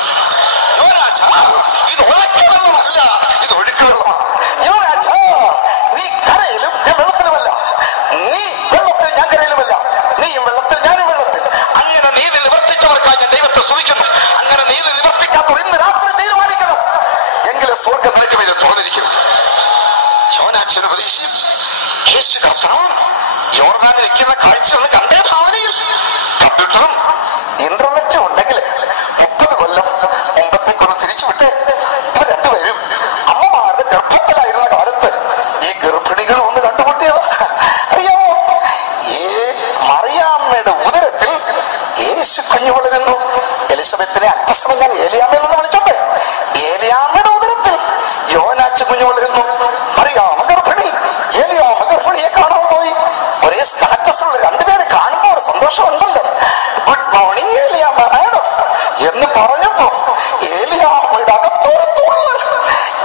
ഇത് ഒഴുക്ക് വെള്ളമല്ല, ഇത് ഒഴുക്ക് വെള്ളമാണ്. നീ കരയിലും ഞാൻ വെള്ളത്തിലുമല്ല, നീ വെള്ളത്തിൽ ഞാൻ കരയിലുമല്ല, നീയും വെള്ളത്തിൽ ഞാനും വെള്ളത്തിൽ. അങ്ങനെ നീതി നിവർത്തിച്ചവർക്കായി ഞാൻ ദൈവത്തെ സ്തുതിക്കുന്നു. അങ്ങനെ നീതി നിവർത്തിക്കാത്തവർ ഇന്ന് രാത്രി തീരുമാനിക്കണം, എങ്കിലും സ്വർഗ്ഗം നിനക്ക് മേലെ തുറന്നിരിക്കുന്നു. യോനാച്ചന് പ്രതീക്ഷയും യേശു കർത്താവും യോർദാനിൽ നിൽക്കുന്ന കാഴ്ച ഒന്ന് കണ്ടേ. ഭാവനയിൽ കമ്പ്യൂട്ടറും ഇന്റർനെറ്റും ഉണ്ടെങ്കിൽ 30 കൊല്ലം മുമ്പത്തേക്കൊന്ന് തിരിച്ചു വിട്ടേ. ഇവർ രണ്ടുപേരും അമ്മമാരുടെ ഗർഭത്തിലായിരുന്ന കാലത്ത് ഈ ഗർഭിണികൾ ഒന്ന് കണ്ടുമുട്ടിയവ അറിയാമോ? മറിയാമ്മയുടെ ഉദരത്തിൽ യേശു കുഞ്ഞു വളരുന്നു. എലിസബത്തിനെ അല്പസമയം ഞാൻ ഏലിയാമ്മയെന്ന് വിളിച്ചോട്ടെ. ഏലിയാമ്മയുടെ ഉദരത്തിൽ യോനാച്ച് കുഞ്ഞു വളരുന്നു. മറിയാമ്മ ഗർഭിണി, ഏലിയാമ്മ ഗർഭിണിയെ കാണാൻ പോയി. ഒരേ സ്റ്റാറ്റസുള്ള രണ്ടുപേരെ കാണുമ്പോൾ ഒരു സന്തോഷമുണ്ടല്ലോ. ഗുഡ് മോർണിംഗ് ഏലിയാമ്മ മാഡം എന്ന് പറഞ്ഞപ്പോ ഏലിയാമ്മയുടെ അകത്തൊരു തുള്ളൽ.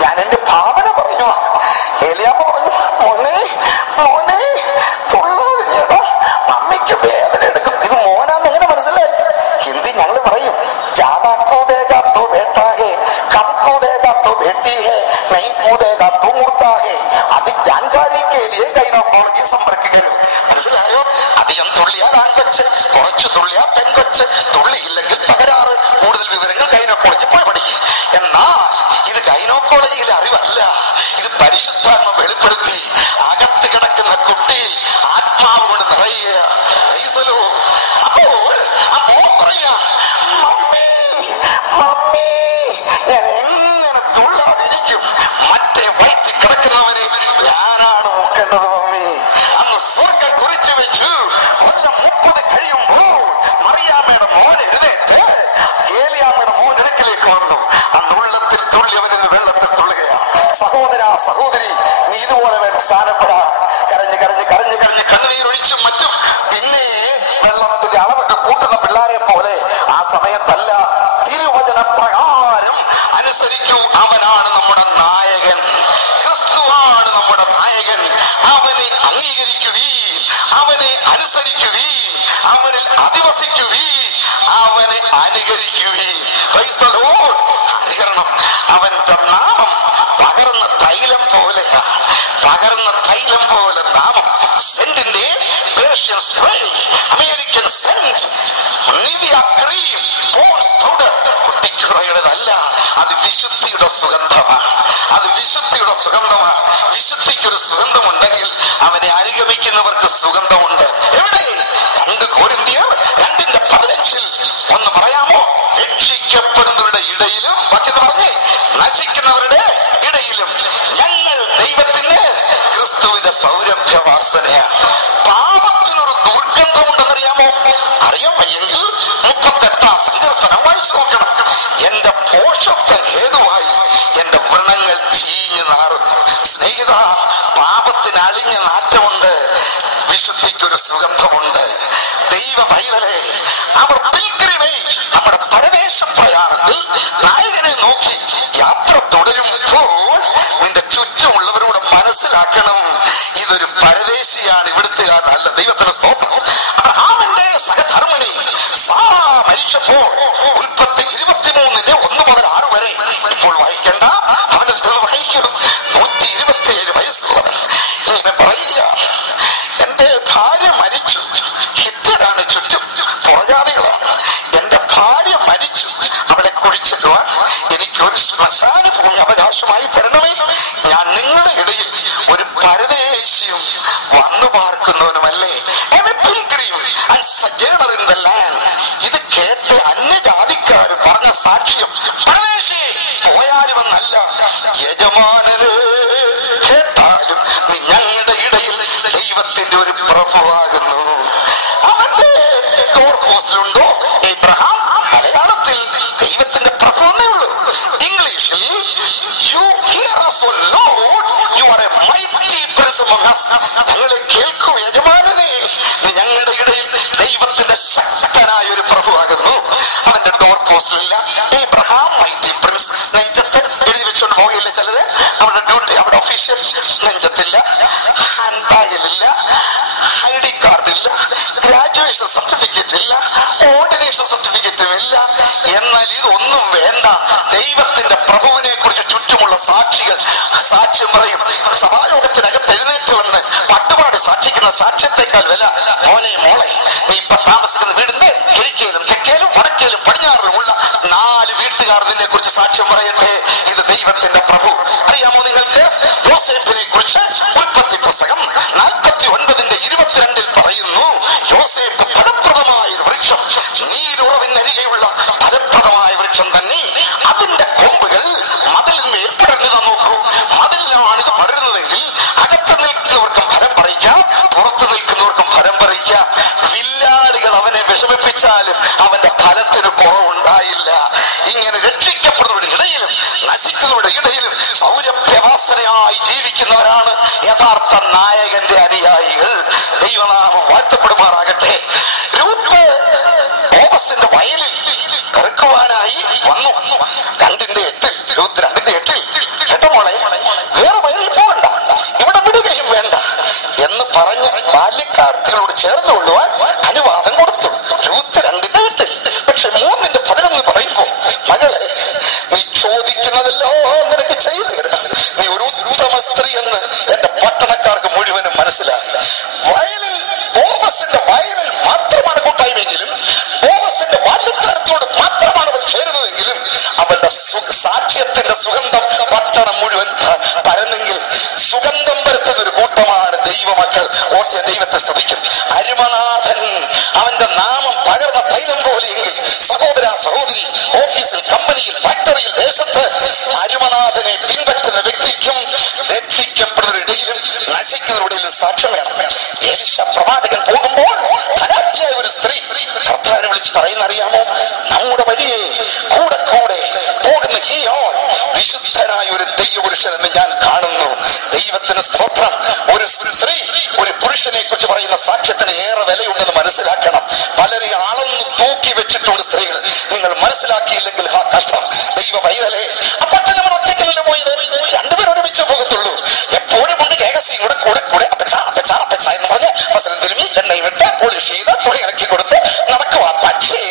ഞാൻ എന്റെ ഭാവന പറഞ്ഞു. ഏലിയാമ്മ പറഞ്ഞു, മോനെ മോനെ തുള്ളാതിരിയടാ, മമ്മിക്ക് വേദന എടുക്കും. ഇത് മോനാന്ന് എങ്ങനെ മനസ്സിലായി? ഹിന്ദി ഞങ്ങൾ പറയും, ജാവാ കൂദേഗാ തോ ബേട്ടാ ഹേ, കം കൂദേഗാ തോ ബേട്ടി ഹേ, നഹീ കൂദേഗാ തോ മുർദാ ഹേ. അത് ജാൻകാരി കേ ലിയേ ഗൈനക്കോളജി സമ്പർക്കിക്കരുത്. മനസ്സിലായോ? അധികം തുള്ളിയാൽ ആൺകൊച്ച്, കുറച്ച് തുള്ളിയാൽ പെൺകൊച്ച്, തുള്ളിയില്ലെങ്കിൽ തകരാറ്. കൂടുതൽ വിവരങ്ങൾ ഗൈനക്കോളജി പോയി പഠിക്കും. എന്നാൽ ഇത് ഗൈനക്കോളജിയിലെ അറിവല്ല, ഇത് പരിശുദ്ധാത്മ വെളിപ്പെടുത്തി അകത്ത് കിടക്കുന്ന കുട്ടി ആത്മാവ് കൊണ്ട് നിറയുക. അപ്പോൾ ആ മോൻ പറയാ, മമ്മി മമ്മി ഞാൻ എങ്ങനെ തുള്ളാതിരിക്കും? മറ്റേ വയറ്റിൽ കിടക്കുന്നവനെ ഞാനാണ് നോക്കേണ്ടത് മമ്മി. അന്ന് സ്വർഗം കുറിച്ചു വെച്ചു. കൊല്ലം 30 കഴിയുമ്പോൾ മറിയാമ്മയുടെ മോൻ എഴുന്നേറ്റ് ഏലിയാമ്മയുടെ മോൻ അടുക്കിലേക്ക് വന്നു. അന്ന് ഉള്ളത്തിൽ തുള്ളിയവനെന്ന് വെള്ളത്തിൽ തുള്ളുകയാണ്. സഹോദര സഹോദരി, നീ ഇതുപോലെ വേണം സ്ഥാനപ്പെടാ. കരഞ്ഞ് കരഞ്ഞ് കരഞ്ഞ് കരഞ്ഞ് കണ്ണുനീരൊഴിച്ചും മറ്റും പിന്നെ വെള്ളത്തിന്റെ അളവൊക്കെ കൂട്ടുന്ന പിള്ളേരെ പോലെ ആ സമയത്തല്ല. തിരുവചന പ്രകാരം അനുസരിക്കൂ, അവനാണ് നമ്മുടെ നായകൻ. ക്രിസ്തുവാണ് നമ്മുടെ നായകൻ. അവനെ അംഗീകരിക്കുവീൻ, അവനെ അനുസരിക്കുവീൻ, അവനിൽ അധിവസിക്കുവീൻ, അവനെ അനുകരിക്കുവീൻ. Praise the lord. അനുകരണം. അവന്റെ നാമം പകർന്ന തൈലം പോലെയാണ്. പകർന്ന തൈലം പോലെ നാമം. സെന്റിന്റെ Persian spray, American scent, Nivea cream, Pond's powder കുട്ടിക്കുറയുടേതല്ല. അത് വിശുദ്ധിയുടെ സുഗന്ധമാണ്. അത് വിശുദ്ധിയുടെ സുഗന്ധമാണ്. വിശുദ്ധിക്കൊരു സുഗന്ധമുണ്ടെങ്കിൽ അവനെ അനുഗമിക്കുന്നവർക്ക് സുഗന്ധമുണ്ട്. എവിടെ? 2 കൊരിന്ത്യർ 2:15 ഒന്ന് പറയാമോ? രക്ഷിക്കപ്പെടുന്നവരുടെ ഇടയിലും, ബാക്കി പറഞ്ഞേ, നശിക്കുന്നവരുടെ ഇടയിലും ഞങ്ങൾ ദൈവത്തിന് ക്രിസ്തുവിന്റെ സൗരഭ്യവാസനയാണ്. പാപത്തിനൊരു ദുർഗന്ധമുണ്ടെന്നറിയാമോ? അറിയാൻ വയ്യെങ്കിൽ 38 സങ്കീർത്തനം വായിച്ചു നോക്കണം. എന്റെ പോഷത്വ ഹേതുവായി എന്റെ വ്രണങ്ങൾ ചീഞ്ഞു നാറുന്നു. സ്നേഹിത, പാപത്തിന് അളിഞ്ഞ നാറ്റമുണ്ട്, വിശുദ്ധിക്കൊരു സുഗന്ധമുണ്ട്. ദൈവ പൈതലേ, അവർ പിൽഗ്രിമേജ്, നമ്മുടെ പരദേശ പ്രയാണത്തിൽ നായകനെ നോക്കി യാത്ര തുടരുമ്പോൾ നിന്റെ ചുറ്റുമുള്ളവരോട് മനസ്സിലാക്കണം, ഇതൊരു പരദേശിയാണ്, ഇവിടുത്തുകാരനല്ല. ദൈവത്തിന് സ്തോത്രം. അബ്രഹാമിന്റെ സഹധർമ്മിണി സാറ മരിച്ചപ്പോൾ ഉൽപ്പത്തി 23 1 മുതൽ 6 വരെ, ഇപ്പോൾ വായിക്കണ്ട, അവന്റെ വായിക്കും, 127 വയസ്സുള്ളവൻ ഇങ്ങനെ പറയുക, എന്റെ ഭാര്യ മരിച്ചു, ഹിത്യരാണ് ചുറ്റും, പുറജാതികളാണ്, എന്റെ ഭാര്യ മരിച്ചു, അവളെ കുഴിച്ചിടുവാൻ എനിക്കൊരു ശ്മശാന ഭൂമി അവകാശമായി തരണമേ. ഞാൻ നിങ്ങളുടെ ഇടയിൽ ഒരു പരദേശിയും വന്നു പാർക്കുന്നവനുമല്ലേ. ഇത് കേട്ട് അന്യജാതിക്കാര് പറഞ്ഞ സാക്ഷ്യം, പരദേശി പോയാലുമെന്നല്ല, യജമാനന് കേട്ടാലും നീ ഞങ്ങളുടെ ഇടയിൽ ദൈവത്തിന്റെ ഒരു പ്രഭുവാകുന്നു. അവന്റെ ഡോർ പോസ്റ്റിലുണ്ടോ എബ്രഹാം? മലയാളത്തിൽ ദൈവത്തിന്റെ പ്രഭു എന്നേ ഉള്ളൂ. ഇംഗ്ലീഷിൽ you hear us, O Lord, you are a mighty prince among us. ഞങ്ങളെ കേൾക്കൂ യജമാനനെ, നീ ഞങ്ങളുടെ ഇടയിൽ ദൈവത്തിന്റെ ശക്തനായ ഒരു പ്രഭുവാകുന്നു. അവന്റെ ഡോർ പോസ്റ്റിലില്ല എബ്രഹാം മൈറ്റി പ്രിൻസ്, നെഞ്ചത്ത് എഴുതി വെച്ചോണ്ട് പോകില്ല ചിലര്. അവരുടെ ഡ്യൂട്ടി, അവിടെ ഒഫീഷ്യൽ നെഞ്ചത്തില്ല, ഹാൻഡ് ബാഗിലില്ല, ID കാർഡില്ല, ഗ്രാജുവേഷൻ സർട്ടിഫിക്കറ്റ് ഇല്ല, ഓർഡിനേഷൻ സർട്ടിഫിക്കറ്റും ഇല്ല. എന്നാൽ ഇതൊന്നും വേണ്ട, ദൈവത്തിന്റെ പ്രഭുവിനെ കുറിച്ച് ചുറ്റുമുള്ള സാക്ഷികൾ സാക്ഷ്യം പറയും. സഭായോഗത്തിനകത്ത് എഴുന്നേറ്റ് വന്ന് പട്ടുപാട് സാക്ഷിക്കുന്ന സാക്ഷ്യത്തെക്കാൾ വില, മോനെ മോളെ, നീ ഇപ്പൊ താമസിക്കുന്ന വീടിന്റെ കിഴക്കേലും തെക്കേലും വടക്കേലും പടിഞ്ഞാറിലുമുള്ള 4 വീട്ടുകാർ നിന്നെ കുറിച്ച് സാക്ഷ്യം പറയട്ടെ, ഇത് ദൈവത്തിന്റെ പ്രഭു. അറിയാമോ നിങ്ങൾക്ക്? യോസേഫിനെ കുറിച്ച് ഉൽപ്പത്തി പുസ്തകം 49:22 പറയുന്നു, യോസേഫ് ഫലപ്രദമായ ഒരു വൃക്ഷം, നീരുറവിനരികെയുള്ള ഫലപ്രദമായ വൃക്ഷം തന്നെ, അതിന്റെ കൊമ്പുകൾ മതിലിന്മേൽ പടരുന്നത് നോക്കൂ. മതിലിലാണ് ഇത് പടരുന്നതെങ്കിൽ അകത്ത് നിൽക്കുന്നവർക്കും ഫലം പറിക്കാം, പുറത്തു നിൽക്കുന്നവർക്കും ഫലം പറിക്കാം. വില്ലാളികൾ അവനെ വിഷമിപ്പിച്ചാലും അവന്റെ ഫലത്തിന് കുറവുണ്ടായില്ല. ഇങ്ങനെ രക്ഷിക്കപ്പെടുന്നവരുടെ ഇടയിലും നശിക്കുന്നവരുടെ ഇടയിലും സൗരഭ്യവാസനയായി ജീവിക്കുന്നവരാണ് യഥാർത്ഥ നായകന്റെ അനുയായികൾ. ദൈവനാമം വാഴ്ത്തപ്പെടുമാറാകട്ടെ. രൂത്ത് ബോവസിന്റെ വയലിൽ കറുക്കുവാനായി വന്നു. 2:8, രൂത്ത് 2:8, കേട്ടോ മോളെ, വേറെ വയലിൽ പോകണ്ട, ഇവിടെ വിടുകയും വേണ്ട എന്ന് പറഞ്ഞ് ബാല്യക്കാർത്തികളോട് ചേർന്ന് കൊള്ളുവാൻ അനുവാദം കൊടുത്തു. രൂത്ത് 2:8. പക്ഷെ 3:11 പറയുമ്പോ, മകളെ, നീ ചോദിക്കുന്നതല്ലോ നിനക്ക് ചെയ്തു തരാം, നീ ഒരു ഉത്തമ സ്ത്രീ എന്ന് എന്റെ പട്ടണക്കാർക്ക് മുഴുവനും മനസ്സിലായി. വയലിൽ, ബോവസിന്റെ വയലിൽ മാത്രമാണ് കൂട്ടായ്മയെങ്കിലും, ബോവസിന്റെ ബാല്യക്കാരത്തോട് മാത്രമാണ് അവൾ ചേരുന്നതെങ്കിലും, അവളുടെ സാക്ഷ്യത്തിന്റെ സുഗന്ധം പട്ടണം മുഴുവൻ പരന്നെങ്കിൽ, സുഗന്ധം പരത്തുന്ന ഒരു കൂട്ടമാണ് ദൈവമക്കൾ. ഓർച്ച ദൈവത്തെ ശ്രമിക്കും. അരുമനാഥൻ, അവന്റെ നാമം പകർന്ന തൈലം പോലെയെങ്കിൽ, സഹോദര സഹോദരി, ഓഫീസിൽ, കമ്പനിയിൽ, ഫാക്ടറിയിൽ, ദേശത്ത് അരുമനാഥനെ പിൻപറ്റുന്ന വ്യക്തിക്കും രക്ഷിക്കപ്പെടുന്നവരുടെയിലും നശിക്കുന്നവരുടെയിലും സാക്ഷ്യം വേണം. എലീശ പ്രവാചകൻ പോകുമ്പോൾ ധനാഢ്യായ ഒരു സ്ത്രീ കർത്താവിനെ വിളിച്ച് പറയുന്ന അറിയാമോ? നമ്മുടെ വഴിയെ കൂടെ കൂടെ പോകുന്ന ഈ ആൾ വിശുദ്ധനായ ഒരു ദൈവപുരുഷനെന്ന് ഞാൻ കാണുന്നു. ദൈവത്തിന് സ്തോത്രം. ഒരു സ്ത്രീ ഒരു പുരുഷനെ കുറിച്ച് പറയുന്ന സാക്ഷ്യത്തിന് ഏറെ വിലയുണ്ടെന്ന് മനസ്സിലാക്കണം. പലരെയും അളന്ന് തൂക്കി വെച്ചിട്ടുണ്ട് സ്ത്രീകൾ. നിങ്ങൾ മനസ്സിലാക്കിയില്ലെങ്കിൽ ആ കഷ്ടം. ദൈവ പൈതലേ, പട്ടണം ഒറ്റയ്ക്കല്ല പോയത്, 2 പേർ ഒരുമിച്ച് ഒരുമിച്ച് പോകത്തുള്ളൂ. എപ്പോഴും ഉണ്ട് രഹസ്യം കൂടെ കൂടെ കൂടെ അപ്പച്ച അപ്പച്ച അപ്പച്ച എന്ന് പറഞ്ഞ് മസലും തിരുമി എണ്ണയും ഇട്ട് പോളിഷ് ചെയ്ത് തുണി ഇറക്കി കൊടുത്ത് നടക്കുക. പക്ഷേ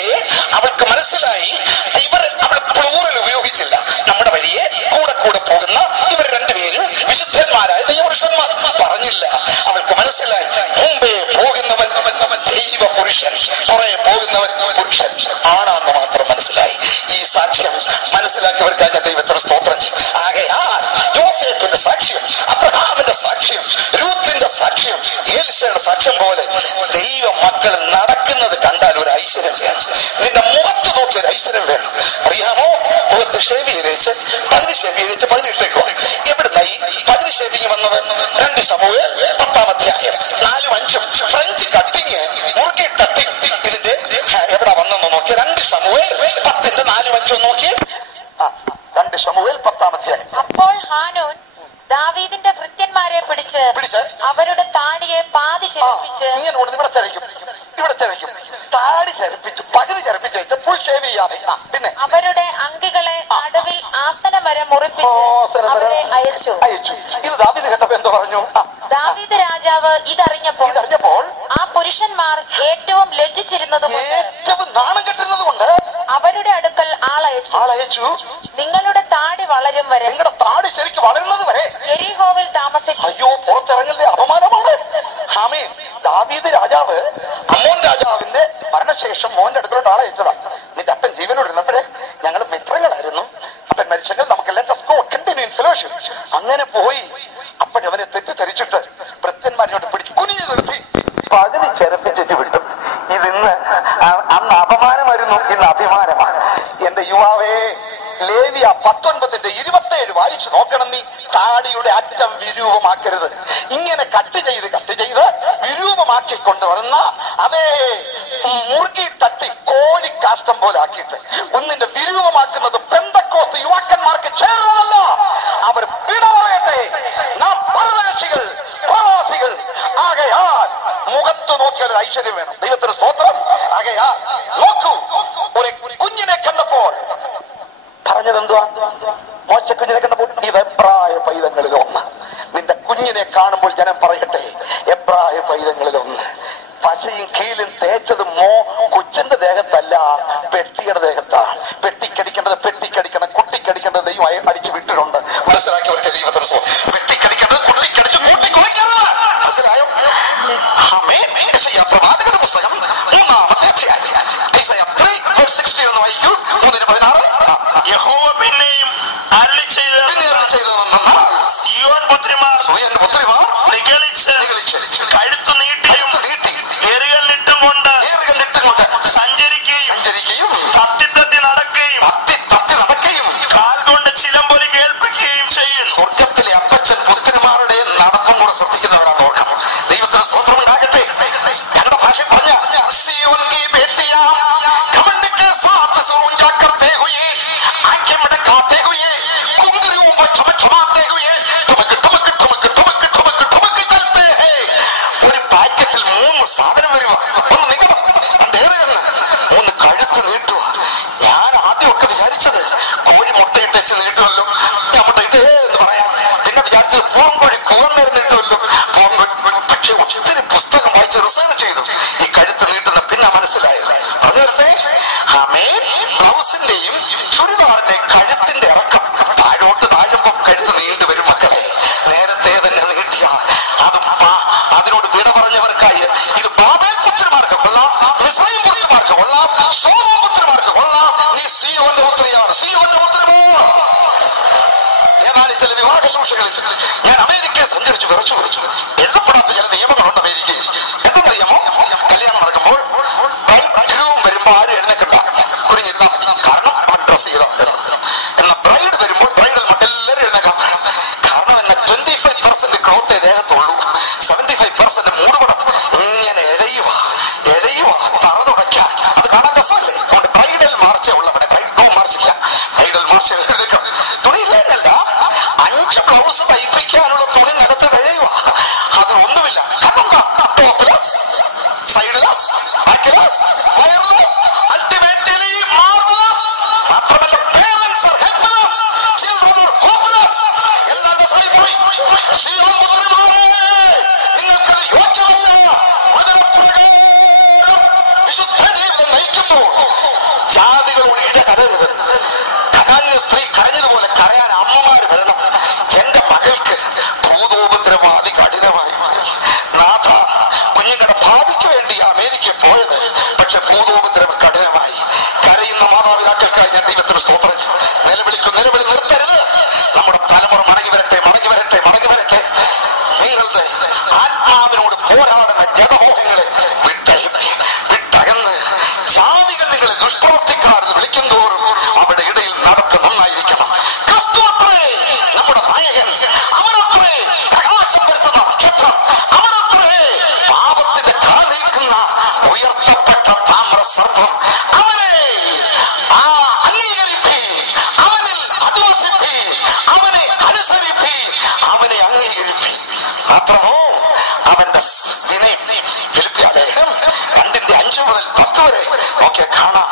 അവൾക്ക് മനസ്സിലായി അവൾ പ്ലൂറൽ ഉപയോഗിച്ചില്ല. നമ്മുടെ വഴിയെ കൂടെ കൂടെ പോകുന്ന ഇവർ രണ്ടുപേരും വിശുദ്ധന്മാരായ ദൈവപുരുഷന്മാർ പറഞ്ഞില്ല. അവൾക്ക് മനസ്സിലായി മുമ്പേ പോകുന്നവൻ ദൈവ പുരുഷൻ, പുറകെ പോകുന്നവൻ പുരുഷൻ ആണെന്ന് മാത്രം മനസ്സിലായി. ഈ സാക്ഷ്യം മനസ്സിലാക്കിയവർക്ക് ഞാൻ ദൈവത്തിന് സ്തോത്രം ചെയ്യും. ആകയാൽ യോസേഫിന്റെ സാക്ഷ്യം, അബ്രഹാമിന്റെ സാക്ഷ്യം, രൂത്തിന്റെ സാക്ഷ്യം, ഏലിശയുടെ സാക്ഷ്യം പോലെ ദൈവ മക്കൾ നടക്കുന്നത് കണ്ടാൽ ഒരു ഐശ്വര്യം വേണം. നിന്റെ മുഖത്ത് നോക്കി ഒരു ഐശ്വര്യം വേണം. അറിയാമോ, മുഖത്ത് ഷേവ് ചെയ്തേച്ച് പകുതി ഷേവ് ചെയ്തേച്ച് പകുതി ഇട്ടേക്കോ. എവിടുന്ന ഈ പകുതി ഷേവിങ് വന്നത്? 2 ശമൂവേൽ 10-ാം അധ്യായം 4-5 ഫ്രഞ്ച് കട്ടിങ്, മുറുകെ കട്ടിങ്. ഇതിന്റെ എവിടെ വന്നെന്ന് നോക്കി. 2 ശമൂവേൽ 10-ന്റെ 4-5 നോക്കി. 2 ശമൂവേൽ 10-ാം അധ്യായം. അപ്പോൾ ഹാനൂൻ ദാവീദിന്റെ ഭൃത്യന്മാരെ പിടിച്ച് അവരുടെ താടിയെ പാതി ചെറുപ്പിച്ച് ഇങ്ങനെ കൊണ്ട് ഇവിടെ ചരയ്ക്കും താടി ചരപ്പിച്ചു, പകുതി ചരപ്പിച്ച് വെച്ച് ഫുൾ ഷേവ് ചെയ്യാതെ. പിന്നെ അവരുടെ അങ്കികളെ നടുവിൽ ആസനം വരെ മുറിപ്പിച്ച് അവരെ അയച്ചു. ഇത് ദാവീദ് കേട്ടപ്പോ എന്തോ പറഞ്ഞു? ദാവീദ് രാജാവ് ഇതറിഞ്ഞപ്പോൾ ആ പുരുഷന്മാർ ഏറ്റവും ലജ്ജിച്ചിരുന്നതുകൊണ്ട്, ഏറ്റവും നാണം കെട്ടിരുന്നതുകൊണ്ട് അവരുടെ അടുക്കൽ ആളയച്ചു. നിങ്ങളുടെ താടി വളരും വരെ, നിങ്ങളുടെ താടി ശരിക്കും വളരുന്നത് വരെ യെരിഹോവിൽ താമസിക്കും. അയ്യോ, പുറത്തിറങ്ങല്ലേ, അപമാനമാണ്. ആമേൻ. ദാവീദ് രാജാവ് അമ്മോൻ രാജാവിന്റെ മരണശേഷം മോന്റെ അടുത്തോട്ട് ആളയച്ചതാ. നിന്റെ അപ്പൻ ജീവനോടിരുന്നപ്പോഴേ ഞങ്ങൾ മിത്രങ്ങളായിരുന്നു. അപ്പൻ മരിച്ചെങ്കിൽ നമുക്ക് let us go continue in fellowship. അങ്ങനെ പോയി. അപ്പോഴവനെ തെറ്റിദ്ധരിച്ചിട്ട് ഭൃത്യന്മാരോട് പിടിച്ച് കുനിഞ്ഞു നിർത്തി പകുതി ചെറുപ്പിച്ചു വിട്ടു. ഇതിന്ന് അന്ന് അപമാനമായിരുന്നു, ഇന്ന് അഭിമാനമാണ്. എന്റെ യുവാവേ, ലേവ്യ 19-ന്റെ 27 വായിച്ചു നോക്കണം. നീ താടിയുടെ അറ്റം വിരൂപമാക്കരുത്. ഇങ്ങനെ കട്ട് ചെയ്ത് വിരൂപമാക്കി കൊണ്ടുവരുന്ന അതേ മുറുകി തട്ടി കോഴി കാഷ്ടം പോലെ ആക്കിയിട്ട് ഒന്നിന്റെ വിരൂപമാക്കുന്നത് പെന്തക്കോസ്ത് യുവാക്കന്മാർക്ക് ചേർന്നതല്ല. അവർ വിട പറയട്ടെ. നാം പരദേശികൾ, പ്രവാസികൾ. ആകയാൽ മുഖത്ത് നോക്കിയാൽ ഒരു ഐശ്വര്യം വേണം. ദൈവത്തിന് സ്തോത്രം. ആകയാൽ നോക്കൂ, ഒരു കുഞ്ഞിനെ കണ്ടപ്പോൾ പറഞ്ഞതെന്തുവാ? മോശക്കുഞ്ഞിനെ കണ്ടപ്പോൾ ഇത് എബ്രായ പൈതങ്ങളിൽ ഒന്ന്. നിന്റെ കുഞ്ഞിനെ കാണുമ്പോൾ ജനം പറയട്ടെ, എബ്രായ പൈതങ്ങളിൽ ഒന്ന്. പശയും കീലും തേച്ചത് കൊച്ചിന്റെ ദേഹത്തല്ല, പെട്ടിയുടെ ദേഹത്താണ്. പെട്ടിക്കടിക്കേണ്ടത് പെട്ടിക്കടിക്കണം, കുട്ടിക്കടിക്കേണ്ടത് ദൈവം അടിച്ചു വിട്ടിട്ടുണ്ട്. മനസ്സിലാക്കിയവർക്ക് ദൈവത്തിന് പെട്ടിക്കടിക്കേണ്ടത് കുട്ടിക്കടിച്ചു കൂട്ടിക്കുളിക്കരുത്. മനസ്സിലായോ? പ്രവാചകന്റെ പുസ്തകം 3-ാമത്തെ അധ്യായം ഐസയ്യാ 3:16 എന്ന് വായിക്കൂ. 3:16. യഹോവ പിന്നെയും അരുളി ചെയ്തതെന്നാൽ സീയോൻ പുത്രിമാർ നിഗളിച്ച് കഴുത്തു നീട്ടിയും എറികളിട്ടും കൊണ്ട് സഞ്ചരിക്കുകയും തട്ടി നടക്കുകയും കാൽ കൊണ്ട് ചിലമ്പൊലി കേൾപ്പിക്കുകയും ചെയ്യും. സ്വർഗത്തിലെ അപ്പച്ചൻ പുത്രന്മാരുടെ നടപ്പം കൂടെ ശ്രദ്ധിക്കുന്നവരാണ്. ഓർക്കണം. ദൈവത്തിന് സ്തോത്രം ഉണ്ടാകട്ടെ. ഞങ്ങളുടെ ഭാഷ പറഞ്ഞ സിയോൻ की बेटियां घमंड के साथ ऊंचा करते हुए आंखें मटकाते हुए घुंघरूओं को चमचमाते हुए ठुमक ठुमक ठुमक ठुमक ठुमक ठुमक चलते हैं. ഒരു പാക്കറ്റിൽ 3 സാധനം വരുവാ. ഒന്ന് നിൽക്കണം, 3 കഴുത്ത് നീട്ടുക. ഞാൻ ആദ്യമൊക്കെ വിചാരിച്ചത് കോഴി മുട്ടയിട്ട് വെച്ച് നീട്ടുമല്ലോ, മുട്ടയിട്ട് എന്ന് പറയാം. പിന്നെ വിചാരിച്ചത് പൂങ്കോഴി കൂർന്നേരം നീട്ടുമല്ലോ. പക്ഷെ ഒത്തിരി പുസ്തകം വായിച്ച് റിസർച്ച് ചെയ്തു. ഈ കഴുത്ത് നീട്ടുന്ന പിന്നെ മനസ്സിലായത് പറഞ്ഞു തരട്ടെ. ബ്ലൗസിന്റെയും ചുരിദാറിന്റെയും കഴുത്തിന്റെ ഇറക്കം താഴുമ്പോ കഴുത്ത് നീണ്ടു വരും മക്കളെ. നേരത്തെ തന്നെ നീട്ടിയ അതിനോട് വിട പറഞ്ഞവർക്കായി ഇത് ബാബേൽ പുത്രന്മാർക്ക് കൊള്ളാം, മിസ്രയീം പുത്രന്മാർക്ക് കൊള്ളാം, സോദോം പുത്രന്മാർക്ക് കൊള്ളാം. നീ സീയോന്റെ പുത്രിയാണ്, സീയോന്റെ പുത്രമോ. ഏതാനും ചില വിവാഹ ശുശ്രൂഷകളിൽ ഞാൻ അമേരിക്കയെ സഞ്ചരിച്ചു വിറച്ചു. എഴുതപ്പെടാത്ത ചില നിയമങ്ങളുണ്ട് അമേരിക്കയിൽ. എന്തെന്നറിയാമോ? കല്യാണം നടക്കുമ്പോൾ വരുമ്പോ ആരും എഴുന്നേക്കണ്ട, കുരിഞ്ഞിരുന്ന. കാരണം അവൻ ഡ്രസ് ചെയ്ത. എന്നാൽ ബ്രൈഡ് വരുമ്പോൾ ബ്രൈഡൽ എല്ലാവരും എഴുന്നേക്കാം. കാരണം എന്നെ 25% ക്ലോത്തേ ദേഹത്തുള്ളൂ, 75% മൂടുപടം. ഇങ്ങനെ എഴയുക തറ തുടയ്ക്കാൻ. അത് കാണാൻ രസമല്ലേ? അതുകൊണ്ട് ബ്രൈഡൽ മാർച്ചേ ഉള്ളവിടെ, ബ്രൈഡ് മാർച്ചില്ല. ബ്രൈഡൽ മാർച്ച് എഴുന്നേക്കാം. തുണിയില്ലേന്നല്ല, 5 ബ്ലൗസ് തയ്പ്പിക്കാനുള്ള തുണി നിലത്ത് എഴയുക. അതൊന്നുമില്ല. Topless, sideless, backless, wireless, ultimately marvellous. മാത്രമല്ല, parents are helpless, children are hopeless. എല്ലാം കഥാന്യ സ്ത്രീ കരഞ്ഞതുപോലെ കരയാൻ അമ്മമാര് വരണം. എന്റെ മകൾക്ക് ഭൂതോപദ്രവം അതികഠിനമായി. നാഥ, കുഞ്ഞുങ്ങളുടെ ഭാവിക്ക് വേണ്ടി അമേരിക്ക പോയത്, പക്ഷെ ഭൂതോപദ്രവം കഠിനമായി. കരയുന്ന മാതാപിതാക്കൾക്കായി ഞാൻ ദൈവത്തിന് സ്തോത്രം. നിലവിളി നിർത്തരുത്. നമ്മുടെ തലമുറ മടങ്ങി വരട്ടെ, മടങ്ങി വരട്ടെ, മടങ്ങി വരട്ടെ. നിങ്ങളുടെ ആത്മാവിനോട് പോരാടുന്ന ജഡമോഹങ്ങളെ വിട്ടകന്ന് ജാതികൾ നിങ്ങളെ ദുഷ്പ്രവർത്തിക്കാരെന്ന് വിളിക്കും തോറും അവിടെ ഇടയിൽ നടപ്പ് നന്നായിരിക്കണം. ക്രിസ്തുവത്രേ നമ്മുടെ നായകൻ, അവനത്രേ പ്രകാശം വരുത്തുന്ന നക്ഷത്രം, അവനത്രേ പാപത്തിന്റെ കാലിരിക്കുന്ന ഉയർത്തപ്പെട്ട താമ്ര സർപ്പം. അവനെ അംഗീകരിപ്പീൻ, അവനിൽ അധിവസിപ്പീൻ, അവനെ അനുസരിപ്പീൻ, അവനെ അംഗീകരിപ്പീൻ. മാത്രമോ അവന്റെ ഫിലിപ്പിയ ലേഖനം 2:5-10 വരെ നോക്കിയാൽ കാണാം.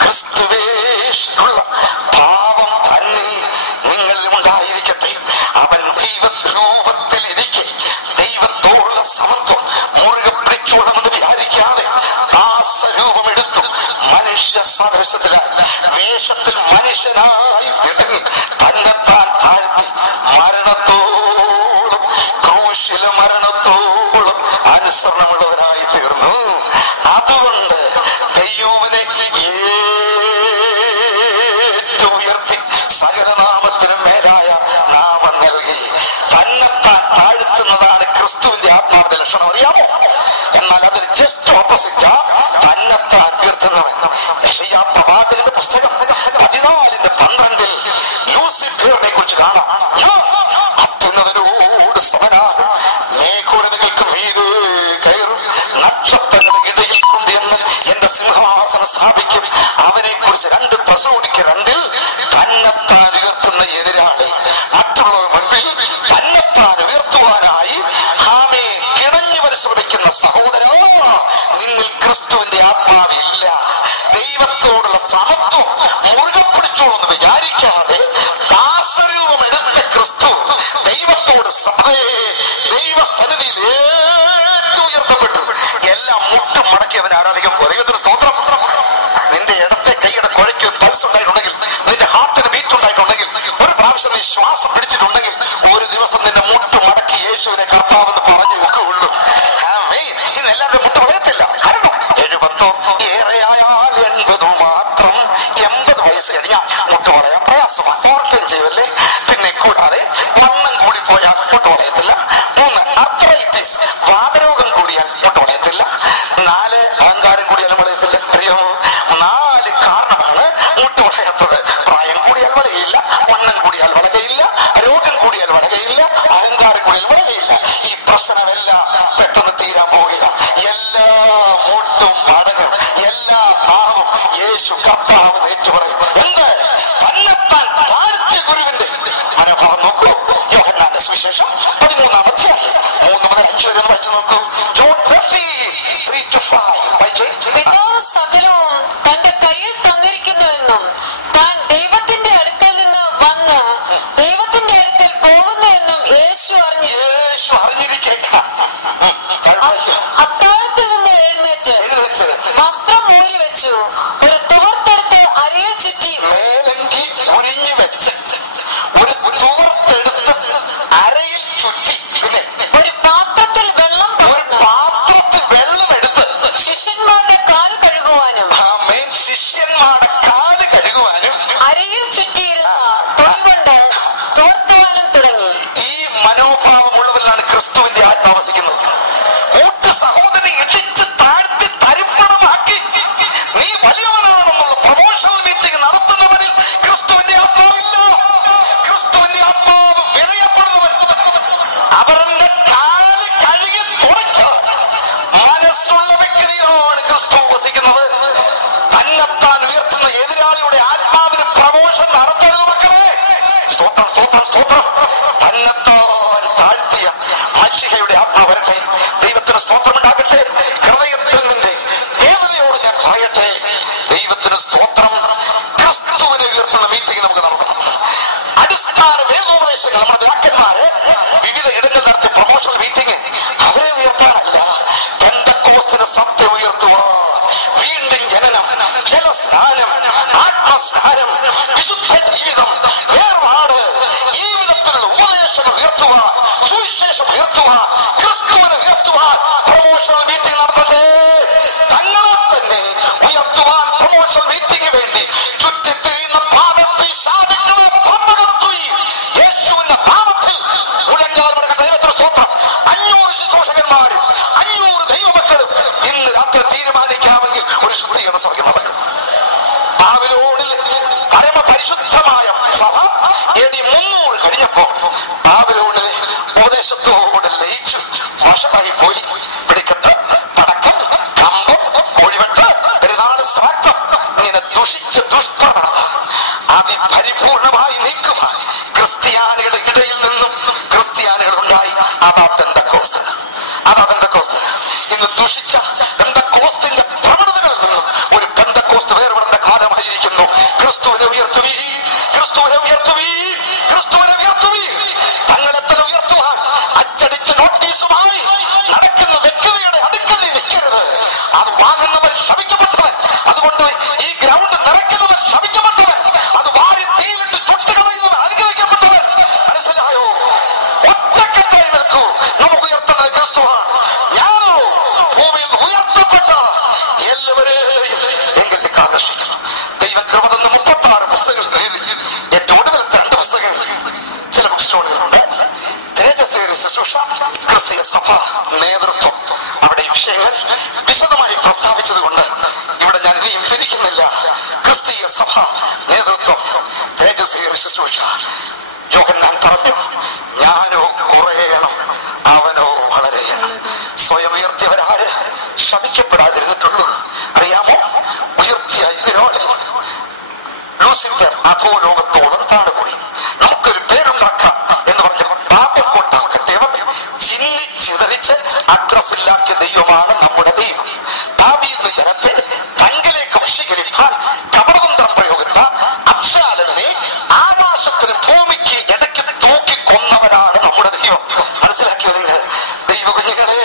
ക്രിസ്തുവേശുള്ള ഭാവം തന്നെ നിങ്ങളിലും ഉണ്ടായിരിക്കട്ടെ. അവൻ ദൈവരൂപത്തിൽ ഇരിക്കെ ദൈവത്തോടുള്ള സമത്വം മുറുകെ പിടിച്ചോളണമെന്ന് വിചാരിക്കാതെ ദാസരൂപമെടുത്തു മനുഷ്യ സാദൃശ്യത്തിലായി വേഷത്തിൽ മനുഷ്യനായി വിടുങ്ങി തന്നെത്താൻ താഴ്ത്തി മരണത്തോളം, ക്രൂശിലെ മരണത്തോളം അനുസരണമുള്ളവരായി തീർന്നു. അതുകൊണ്ട് ദൈവനെ ഏറ്റവും ഉയർത്തി സകലനാമത്തിനും മേലായ നാമം നൽകി തന്നെത്താൻ താഴ്ത്തുന്നതാണ് ക്രിസ്തുവിന്റെ ആത്മാവിന്റെ ലക്ഷണം. അറിയാമോ? എന്നാൽ അതിന് ജസ്റ്റ് ഓപ്പോസിറ്റാ തന്നെത്താൻ ഉയർത്തുന്നവൻ. യെശയ്യാ പ്രവാചകന്റെ പുസ്തകം 14:12 ലൂസിഫറിനെ കുറിച്ച് കാണാം. അത്യുന്നതനോട് സമനാകും, മേഘോരങ്ങൾക്ക് മീതെ കയറും, നക്ഷത്രങ്ങളുടെ ഇടയിൽ കൊണ്ട് എന്ന് എന്റെ സിംഹാസനം സ്ഥാപിക്കും. അവനെ കുറിച്ച് 2 തെസ്സലോനിക്കർ 2 തന്നെത്താൻ ഉയർത്തുന്ന എതിരാളി മറ്റുള്ളവർ മുൻപിൽ തന്നെത്താൻ ഉയർത്തുവാനായി ഹാമേ കിണഞ്ഞു പരിശ്രമിക്കുന്ന സഹോദരാ, നിങ്ങൾ ക്രിസ്തുവിന്റെ ആത്മാവില്ല. ദൈവത്തോടുള്ള സമത്വം മുറുകെ പിടിച്ചോന്ന് വിചാരിക്കാതെ ദാസരൂപം എടുത്ത ക്രിസ്തു ദൈവത്തോട് ദൈവസന്നിധിയിൽ ഏറ്റവും ഉയർത്തപ്പെട്ടു. എല്ലാം മുട്ടും മടക്കി അവൻ ആരാധിക്കാൻ പോകും. ദൈവത്തിന് സ്തോത്രം. നിന്റെ ഇടത്തെ കൈയുടെ കുഴയ്ക്ക് പൾസ് ഉണ്ടായിട്ടുണ്ടെങ്കിൽ, നിന്റെ ഹാർട്ടിന് ബീറ്റ് ഉണ്ടായിട്ടുണ്ടെങ്കിൽ, ഒരു പ്രാവശ്യം നീ ശ്വാസം പിടിച്ചിട്ടുണ്ടെങ്കിൽ, ഒരു ദിവസം നിന്റെ മുട്ട് മടക്കി യേശുവിനെ കർത്താവെന്ന് പറഞ്ഞു വെക്കുകയുള്ളൂ. ഇന്ന് എല്ലാവരും മുട്ട് വളയത്തില്ല. കാരണം 70 ഏറെയായാൽ 80 മാത്രം. 80 വയസ്സ് കഴിഞ്ഞാൽ മുട്ട് വളയാൻ പ്രയാസമാണ്. സോർട്ടും ചെയ്യുമല്ലേ. പിന്നെ കൂടാതെ വണ്ണം കൂടിപ്പോയാൽ മുട്ട് വളയത്തില്ല. 3 അർത്രൈറ്റിസ്, വാതരോഗം കൂടിയാൽ മുട്ട് വളയത്തില്ല. 4 അഹങ്കാരം കൂടിയാലും വളയത്തില്ല. അറിയാമോ? 4 കാരണമാണ് മുട്ട് വളയാത്തത്. പ്രായം കൂടിയാൽ വളയയില്ല, വണ്ണം കൂടിയാൽ വളകയില്ല, രോഗം കൂടിയാൽ വളകയില്ല, അഹങ്കാരം കൂടിയാൽ വളകയില്ല. ഈ പ്രശ്നമെല്ലാം പെട്ടെന്ന് തീരാൻ പോവുക. എല്ലാ മുട്ടും മടങ്ങും, എല്ലാ നാമം യേശു കർത്താവ് ഏറ്റുപറയും. എന്ത്? തന്നെത്താൻ താഴ്ത്തിയ ഗുരുവിന്റെ മനോഭാവം നോക്കൂ. യോഹന്നാന്റെ സുവിശേഷം 13-ാം അധ്യായം 3 മുതൽ 5 വരെ വായിച്ചു നോക്കൂ. ജോൺ 13:3-5 പിതാവ് സകലവും തന്റെ കയ്യിൽ തന്നിരിക്കുന്നുവെന്നും താൻ ദൈവത്തിന്റെ അടുക്കൽ നിന്ന് വന്ന് ദൈവത്തിന്റെ അടുക്കൽ പോകുന്നുവെന്നും യേശു അറിഞ്ഞിരിക്കേണ്ട. അത്താഴത്തിൽ നിന്ന് എഴുന്നേറ്റ് വസ്ത്രം ഊരി വെച്ചു, ഒരു തുവർത്തെടുത്ത് അരയിൽ ചുറ്റി മേലങ്കി ഉരിഞ്ഞു വെച്ച് ഒരു തുവർത്തെടുത്ത് അരയിൽ ചുറ്റി, പിന്നെ ഒരു പാത്രത്തിൽ വെള്ളം എടുത്ത് ശിഷ്യന്മാരുടെ കാൽ കഴുകുവാനും അരയിൽ ചുറ്റിയിരുന്ന തുണി കൊണ്ട് തോർത്തുവാനും തുടങ്ങി. ഈ മനോഭാവമുള്ളവരിലാണ് ക്രിസ്തുവിന്റെ ആത്മാവസിക്കുന്നത്. കൂട്ട് സഹോദരനെ ഇടിച്ച് താഴ്ത്തി തരിപ്പണമാക്കി നീ വലിയവനാണെന്നുള്ള പ്രൊമോഷണൽ മീറ്റിംഗ് നടത്തുന്നവരിൽ ക്രിസ്തുവിന്റെ ആത്മാവില്ല. ക്രിസ്തുവിന്റെ ആത്മാവ് വിലയപ്പെടുന്നവൻ അവരുടെ കാല് കഴുകി തുടയ്ക്കാൻ മനസ്സുള്ള വ്യക്തിയാണ് ക്രിസ്തു വസിക്കുന്നത്. തന്നെത്താൻ ഉയർത്തുന്ന എതിരാളിയുടെ ആത്മാവിന് പ്രമോഷൻ നടത്തരുത് മക്കളെ. സ്തോത്രം, സ്തോത്രം, സ്തോത്രം. തന്നെത്താൻ താഴ്ത്തിയ മനുഷ്യയുടെ ആത്മാവ് വരട്ടെ. ദൈവത്തിന് സ്തോത്രം ഉണ്ടാകട്ടെ. ഹൃദയത്തിൽ നിന്റെ വേദനയോട് ഞാൻ പറയട്ടെ, ദൈവത്തിന് സ്തോത്രം. ക്രിസ്തുവിനെ ഉയർത്തുന്ന മീറ്റിംഗ് നമുക്ക് നടത്തണം. അടിസ്ഥാന വേദോപദേശങ്ങൾ നമ്മുടെ പിതാക്കന്മാര് വിവിധ ഇടങ്ങളിൽ നടത്തിയ പ്രൊമോഷണൽ മീറ്റിംഗ് അവരെ ഉയർത്താനല്ല, പെന്തക്കോസ്തിന്റെ സത്യം ഉയർത്തുക. വീണ്ടും ജനനം, ജലസ്നാനം, ആത്മ കുംഭസ്നാനം, വിശുദ്ധ ജീവിതം, വേർപാട്, ഈ വിധത്തിലുള്ള ഉപദേശം ഉയർത്തുവാൻ, സുവിശേഷം ഉയർത്തുവാൻ, ക്രിസ്തുവിനെ ഉയർത്തുവാൻ പ്രമോഷണൽ മീറ്റിംഗ് നടത്തട്ടെ. തങ്ങളെ തന്നെ ഉയർത്തുവാൻ പ്രമോഷണൽ മീറ്റിംഗ് വേണ്ടി ചുറ്റിത്തിരിയുന്ന പാദപിശാചുക്കളെ പമ്പകർത്തുകയും യേശുവിന്റെ നാമത്തിൽ മുഴങ്ങാറുടെ ദൈവത്തിന് സ്തോത്രം. 500 ശുശ്രൂഷകന്മാരും 500 ദൈവമക്കളും ഇന്ന് രാത്രി തീരുമാനിക്കാമെങ്കിൽ ഒരു ശുദ്ധീകരണ സഭ നടക്കും. ബാബിലോണിൽ പരമപരിശുദ്ധമായ സഭ AD 300 കഴിഞ്ഞപ്പോ ബാബിലോണിലെ ഉപദേശത്തോട് ലയിച്ചു വശമായി പോയി. വെടിക്കെട്ട്, പടക്കം, കമ്പം, കോഴിവെട്ട്, പെരുന്നാള്, ശ്രാദ്ധം, ഇങ്ങനെ ദുഷിച്ച ദുഷ്പ്രവണത അതിപരിപൂർണമായി നീക്കുവാൻ ക്രിസ്ത്യാനികളുടെ ഇടയിൽ നിന്നും ക്രിസ്ത്യാനികൾ ഉണ്ടായി. അതാ പെന്തക്കോസ്ത്. ഇന്ന് ദുഷിച്ച പെന്തക്കോസ്തിന്റെ പ്രവണതകളിൽ നിന്നും ഒരു പെന്തക്കോസ്ത് വേർപെടേണ്ട കാലമായിരിക്കുന്നു. ക്രിസ്തുവിനെ ഉയർത്തുവീ, ക്രിസ്തുവിനെ ഉയർത്തുവീ, ക്രിസ്തുവിനെ ഉയർത്തുവീ. തങ്ങളെ തന്നെ ഉയർത്തുവാൻ അച്ചടിച്ച നോട്ടീസുമായി നടക്കുന്ന വ്യക്തിയുടെ അടുക്കൽ നിൽക്കരുത്. അത് വാങ്ങുന്നവൻ ശപിക്കപ്പെട്ടവൻ. അതുകൊണ്ട് ഈ ഗ്രൗണ്ട് നിറയ്ക്കുന്നവൻ ശപിക്കപ്പെട്ടവൻ. അത് വാരി തീയിലിട്ട് ചുട്ടുകളയുന്നവൻ അനുഗ്രഹിക്കപ്പെട്ടവൻ. മനസ്സിലായോ? ഒറ്റക്കെട്ടായി നിൽക്കൂ. നമുക്ക് ഉയർത്തുന്നത് ക്രിസ്തുവാണ്. ഞാനോ ഭൂമിയിൽ ഉയർത്തപ്പെട്ട എല്ലാവരെയും എങ്കിലേക്ക് ആകർഷിക്കുന്നു. ദൈവകൃപ തന്ന 36 പുസ്തകങ്ങൾ എഴുതി ഏറ്റവും ഒടുവിലത്തെ 2 പുസ്തകങ്ങൾ ചില ബുക്ക് സ്റ്റോറുകളുണ്ട്. തേജസ്സേറിയ ശുശ്രൂഷ, ക്രിസ്തീയ സഭ നേതൃത്വം. അവിടെ ഈ വിഷയങ്ങൾ വിശദമായി പ്രസ്താവിച്ചത് കൊണ്ട് ഇവിടെ ഞാൻ ഇനിയും തിരിക്കുന്നില്ല. ക്രിസ്തീയ സഭ നേതൃത്വം, തേജസ്സേറിയ ശുശ്രൂഷ. യോഹന്നാൻ പറഞ്ഞു, ഞാനോ കുറയണം, അവനോ വളരെയണം. സ്വയം ഉയർത്തിയവരാര് ശപിക്കപ്പെടാതിരുന്നിട്ടുള്ളൂ. അറിയാമോ? ഉയർത്തിയ ഇതിനോളെ ലൂസിഫർ അധോ ലോകത്തോളം താണുപോയി. നമുക്കൊരു പേരുണ്ടാക്കാം എന്ന് പറഞ്ഞ പാപക്കോട്ട കെട്ടിയവർ ചിന്നി ചിതറിച്ച് അഡ്രസ് ഇല്ലാക്കിയ ദൈവമാണ് നമ്മുടെ ദൈവം. ദാവീദ് ജനത്തെ തങ്കിലേക്ക് വശീകരിക്കാൻ കപടതന്ത്രം പ്രയോഗിച്ച അബ്ശാലോമിനെ ആകാശത്തിന് ഭൂമിക്ക് ഇടയ്ക്ക് തൂക്കി കൊന്നവരാണ് നമ്മുടെ ദൈവം. മനസ്സിലാക്കിയോ നിങ്ങൾ? ദൈവ കുഞ്ഞുങ്ങളെ,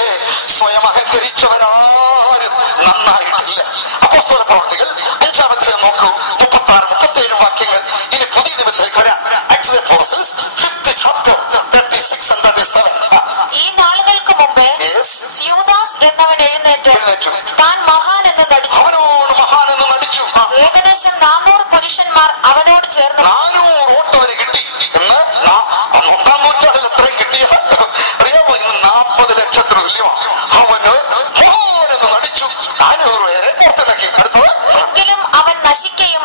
സ്വയം അഹങ്കരിച്ചവരാരും നന്നായിട്ടില്ല. അപ്പോസ്തല പ്രവൃത്തികൾ 5-ാമത്തെ നോക്കൂ, 36-37 വാക്യങ്ങൾ. ഇനി പുതിയ നിയമത്തിലേക്ക് വരാം. Acts of the Apostles 5th chapter 36 and 37. ഈ നാളുകൾക്ക് മുമ്പ് യൂദാസ് എന്നവൻ എഴുന്നേറ്റ് താൻ മഹാൻ എന്ന് നടിച്ചു. അവനോട് മഹാൻ എന്ന് നടിച്ചു. ഏകദേശം 400 പുരുഷന്മാർ അവനോട് ചേർന്ന് 400 ഓട്ടവരെ കിട്ടി എന്ന് 1-ാം നൂറ്റാണ്ടിൽ എത്രയും കിട്ടിയ അറിയാമോ? ഇന്ന് 40 ലക്ഷത്തിന് തുല്യമാണ്. അവന് മഹാൻ എന്ന് നടിച്ചു. 400 പേരെ പുറത്തിറക്കി. അടുത്തത്, എങ്കിലും അവൻ നശിക്കുകയും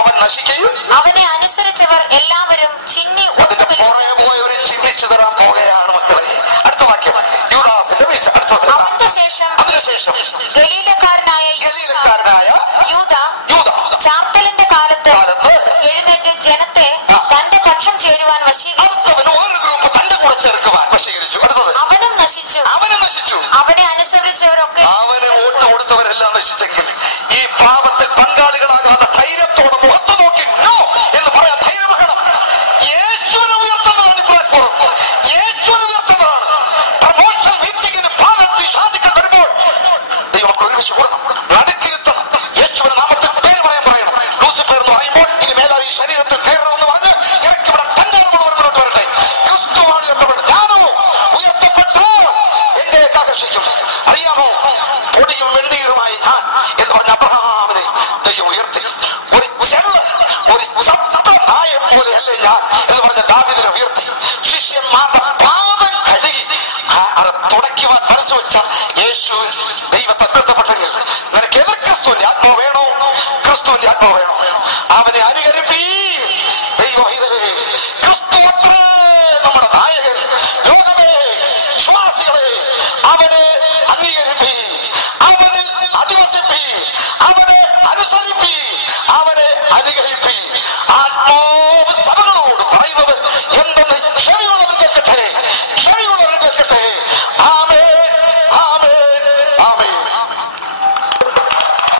അവൻ നശിക്കുകയും അവനെ അനുസരിച്ചവർ എല്ലാവരും ചിന്നി അതിന്റെ പുറകെ പോയവരെ ചിഹ്നിച്ചു തരാൻ പോകുകയാണ് മക്കളെ. അടുത്ത വാക്യം, യൂദാസിന്റെ വീഴ്ച. അടുത്തത്, അതിനുശേഷം ഗലീലക്കാരനായ യൂദ ചാപ്പലിന്റെ കാലത്ത് എഴുന്നേറ്റ് ജനത്തെ തന്റെ പക്ഷം ചേരുവാൻ വശീകരിച്ചു. ഒരു ഗ്രൂപ്പ് തന്റെ കൂടെ ചേർക്കുവാൻ വശീകരിച്ചു. അടുത്തത്, അവനും നശിച്ചു. അവനെ അനുസരിച്ചവരൊക്കെ, അവന് വോട്ട് കൊടുത്തവരെല്ലാം നശിച്ചെങ്കിൽ ഈ പാപത്തിൽ പങ്കാളികളാകാതെ ധൈര്യത്തോടെ മുഖത്ത് നോക്കി നോ എന്ന് പറയാൻ ധൈര്യം വേണം. യേശുവിനെ ഉയർത്തുന്നതാണ് പ്ലാറ്റ്ഫോം. യേശുവിനെ ഉയർത്തുന്നതാണ് പ്രമോഷൻ മീറ്റിംഗിന്. പാദപിശാചുക്കൾ വരുമ്പോൾ ദൈവം ഒരുമിച്ച് കൊടുക്കണം, നടുക്കിരുത്തണം. യേശുവിന്റെ നാമത്തിൽ പേര് പറയണം. ലൂസിഫർ എന്ന് പറയുമ്പോൾ ഇനി മേലാൽ ഈ ശരീരത്തിൽ കയറണമെന്ന് പറഞ്ഞ് ഇറക്കിവിടെ തന്റെ മുന്നോട്ട് വരട്ടെ. ക്രിസ്തുവാണ് ഉയർത്തപ്പെട്ടത്. ഞാനോ ഉയർത്തപ്പെട്ടു എങ്കിലേക്ക് ആകർഷിക്കും. അറിയാമോ? പൊടിയും വെണ്ണീരുമായി ഞാൻ എന്ന് പറഞ്ഞ അബ്രഹാമിനെ ദൈവം ഉയർത്തി. ഒരു നായ പോലെയല്ലേ ഞാൻ എന്ന് പറഞ്ഞ ദാവീദിനെ ഉയർത്തി. ശിഷ്യന്മാരുടെ പാദം കഴുകി തുടയ്ക്കുവാൻ മനസ്സ് വെച്ച യേശു ദൈവത്തെ ഉയർത്തപ്പെട്ടെങ്കിൽ നിനക്ക് എതിർ ക്രിസ്തുവിന്റെ ആത്മാവ് വേണോ? ക്രിസ്തുവിന്റെ ആത്മാവ് വേണോ? അവനെ അനുകരിപ്പീ. ദൈവം ഇതേ ക്രിസ്തുവത്രേ നമ്മുടെ നായകൻ. ലോകമേ, വിശ്വാസികളെ, അവനെ അംഗീകരിപ്പീ, അവനിൽ അധിവസിപ്പീ, അവനെ അനുസരിപ്പീ, അവനെ അനുഗ്രഹിപ്പീ. ആത്മാ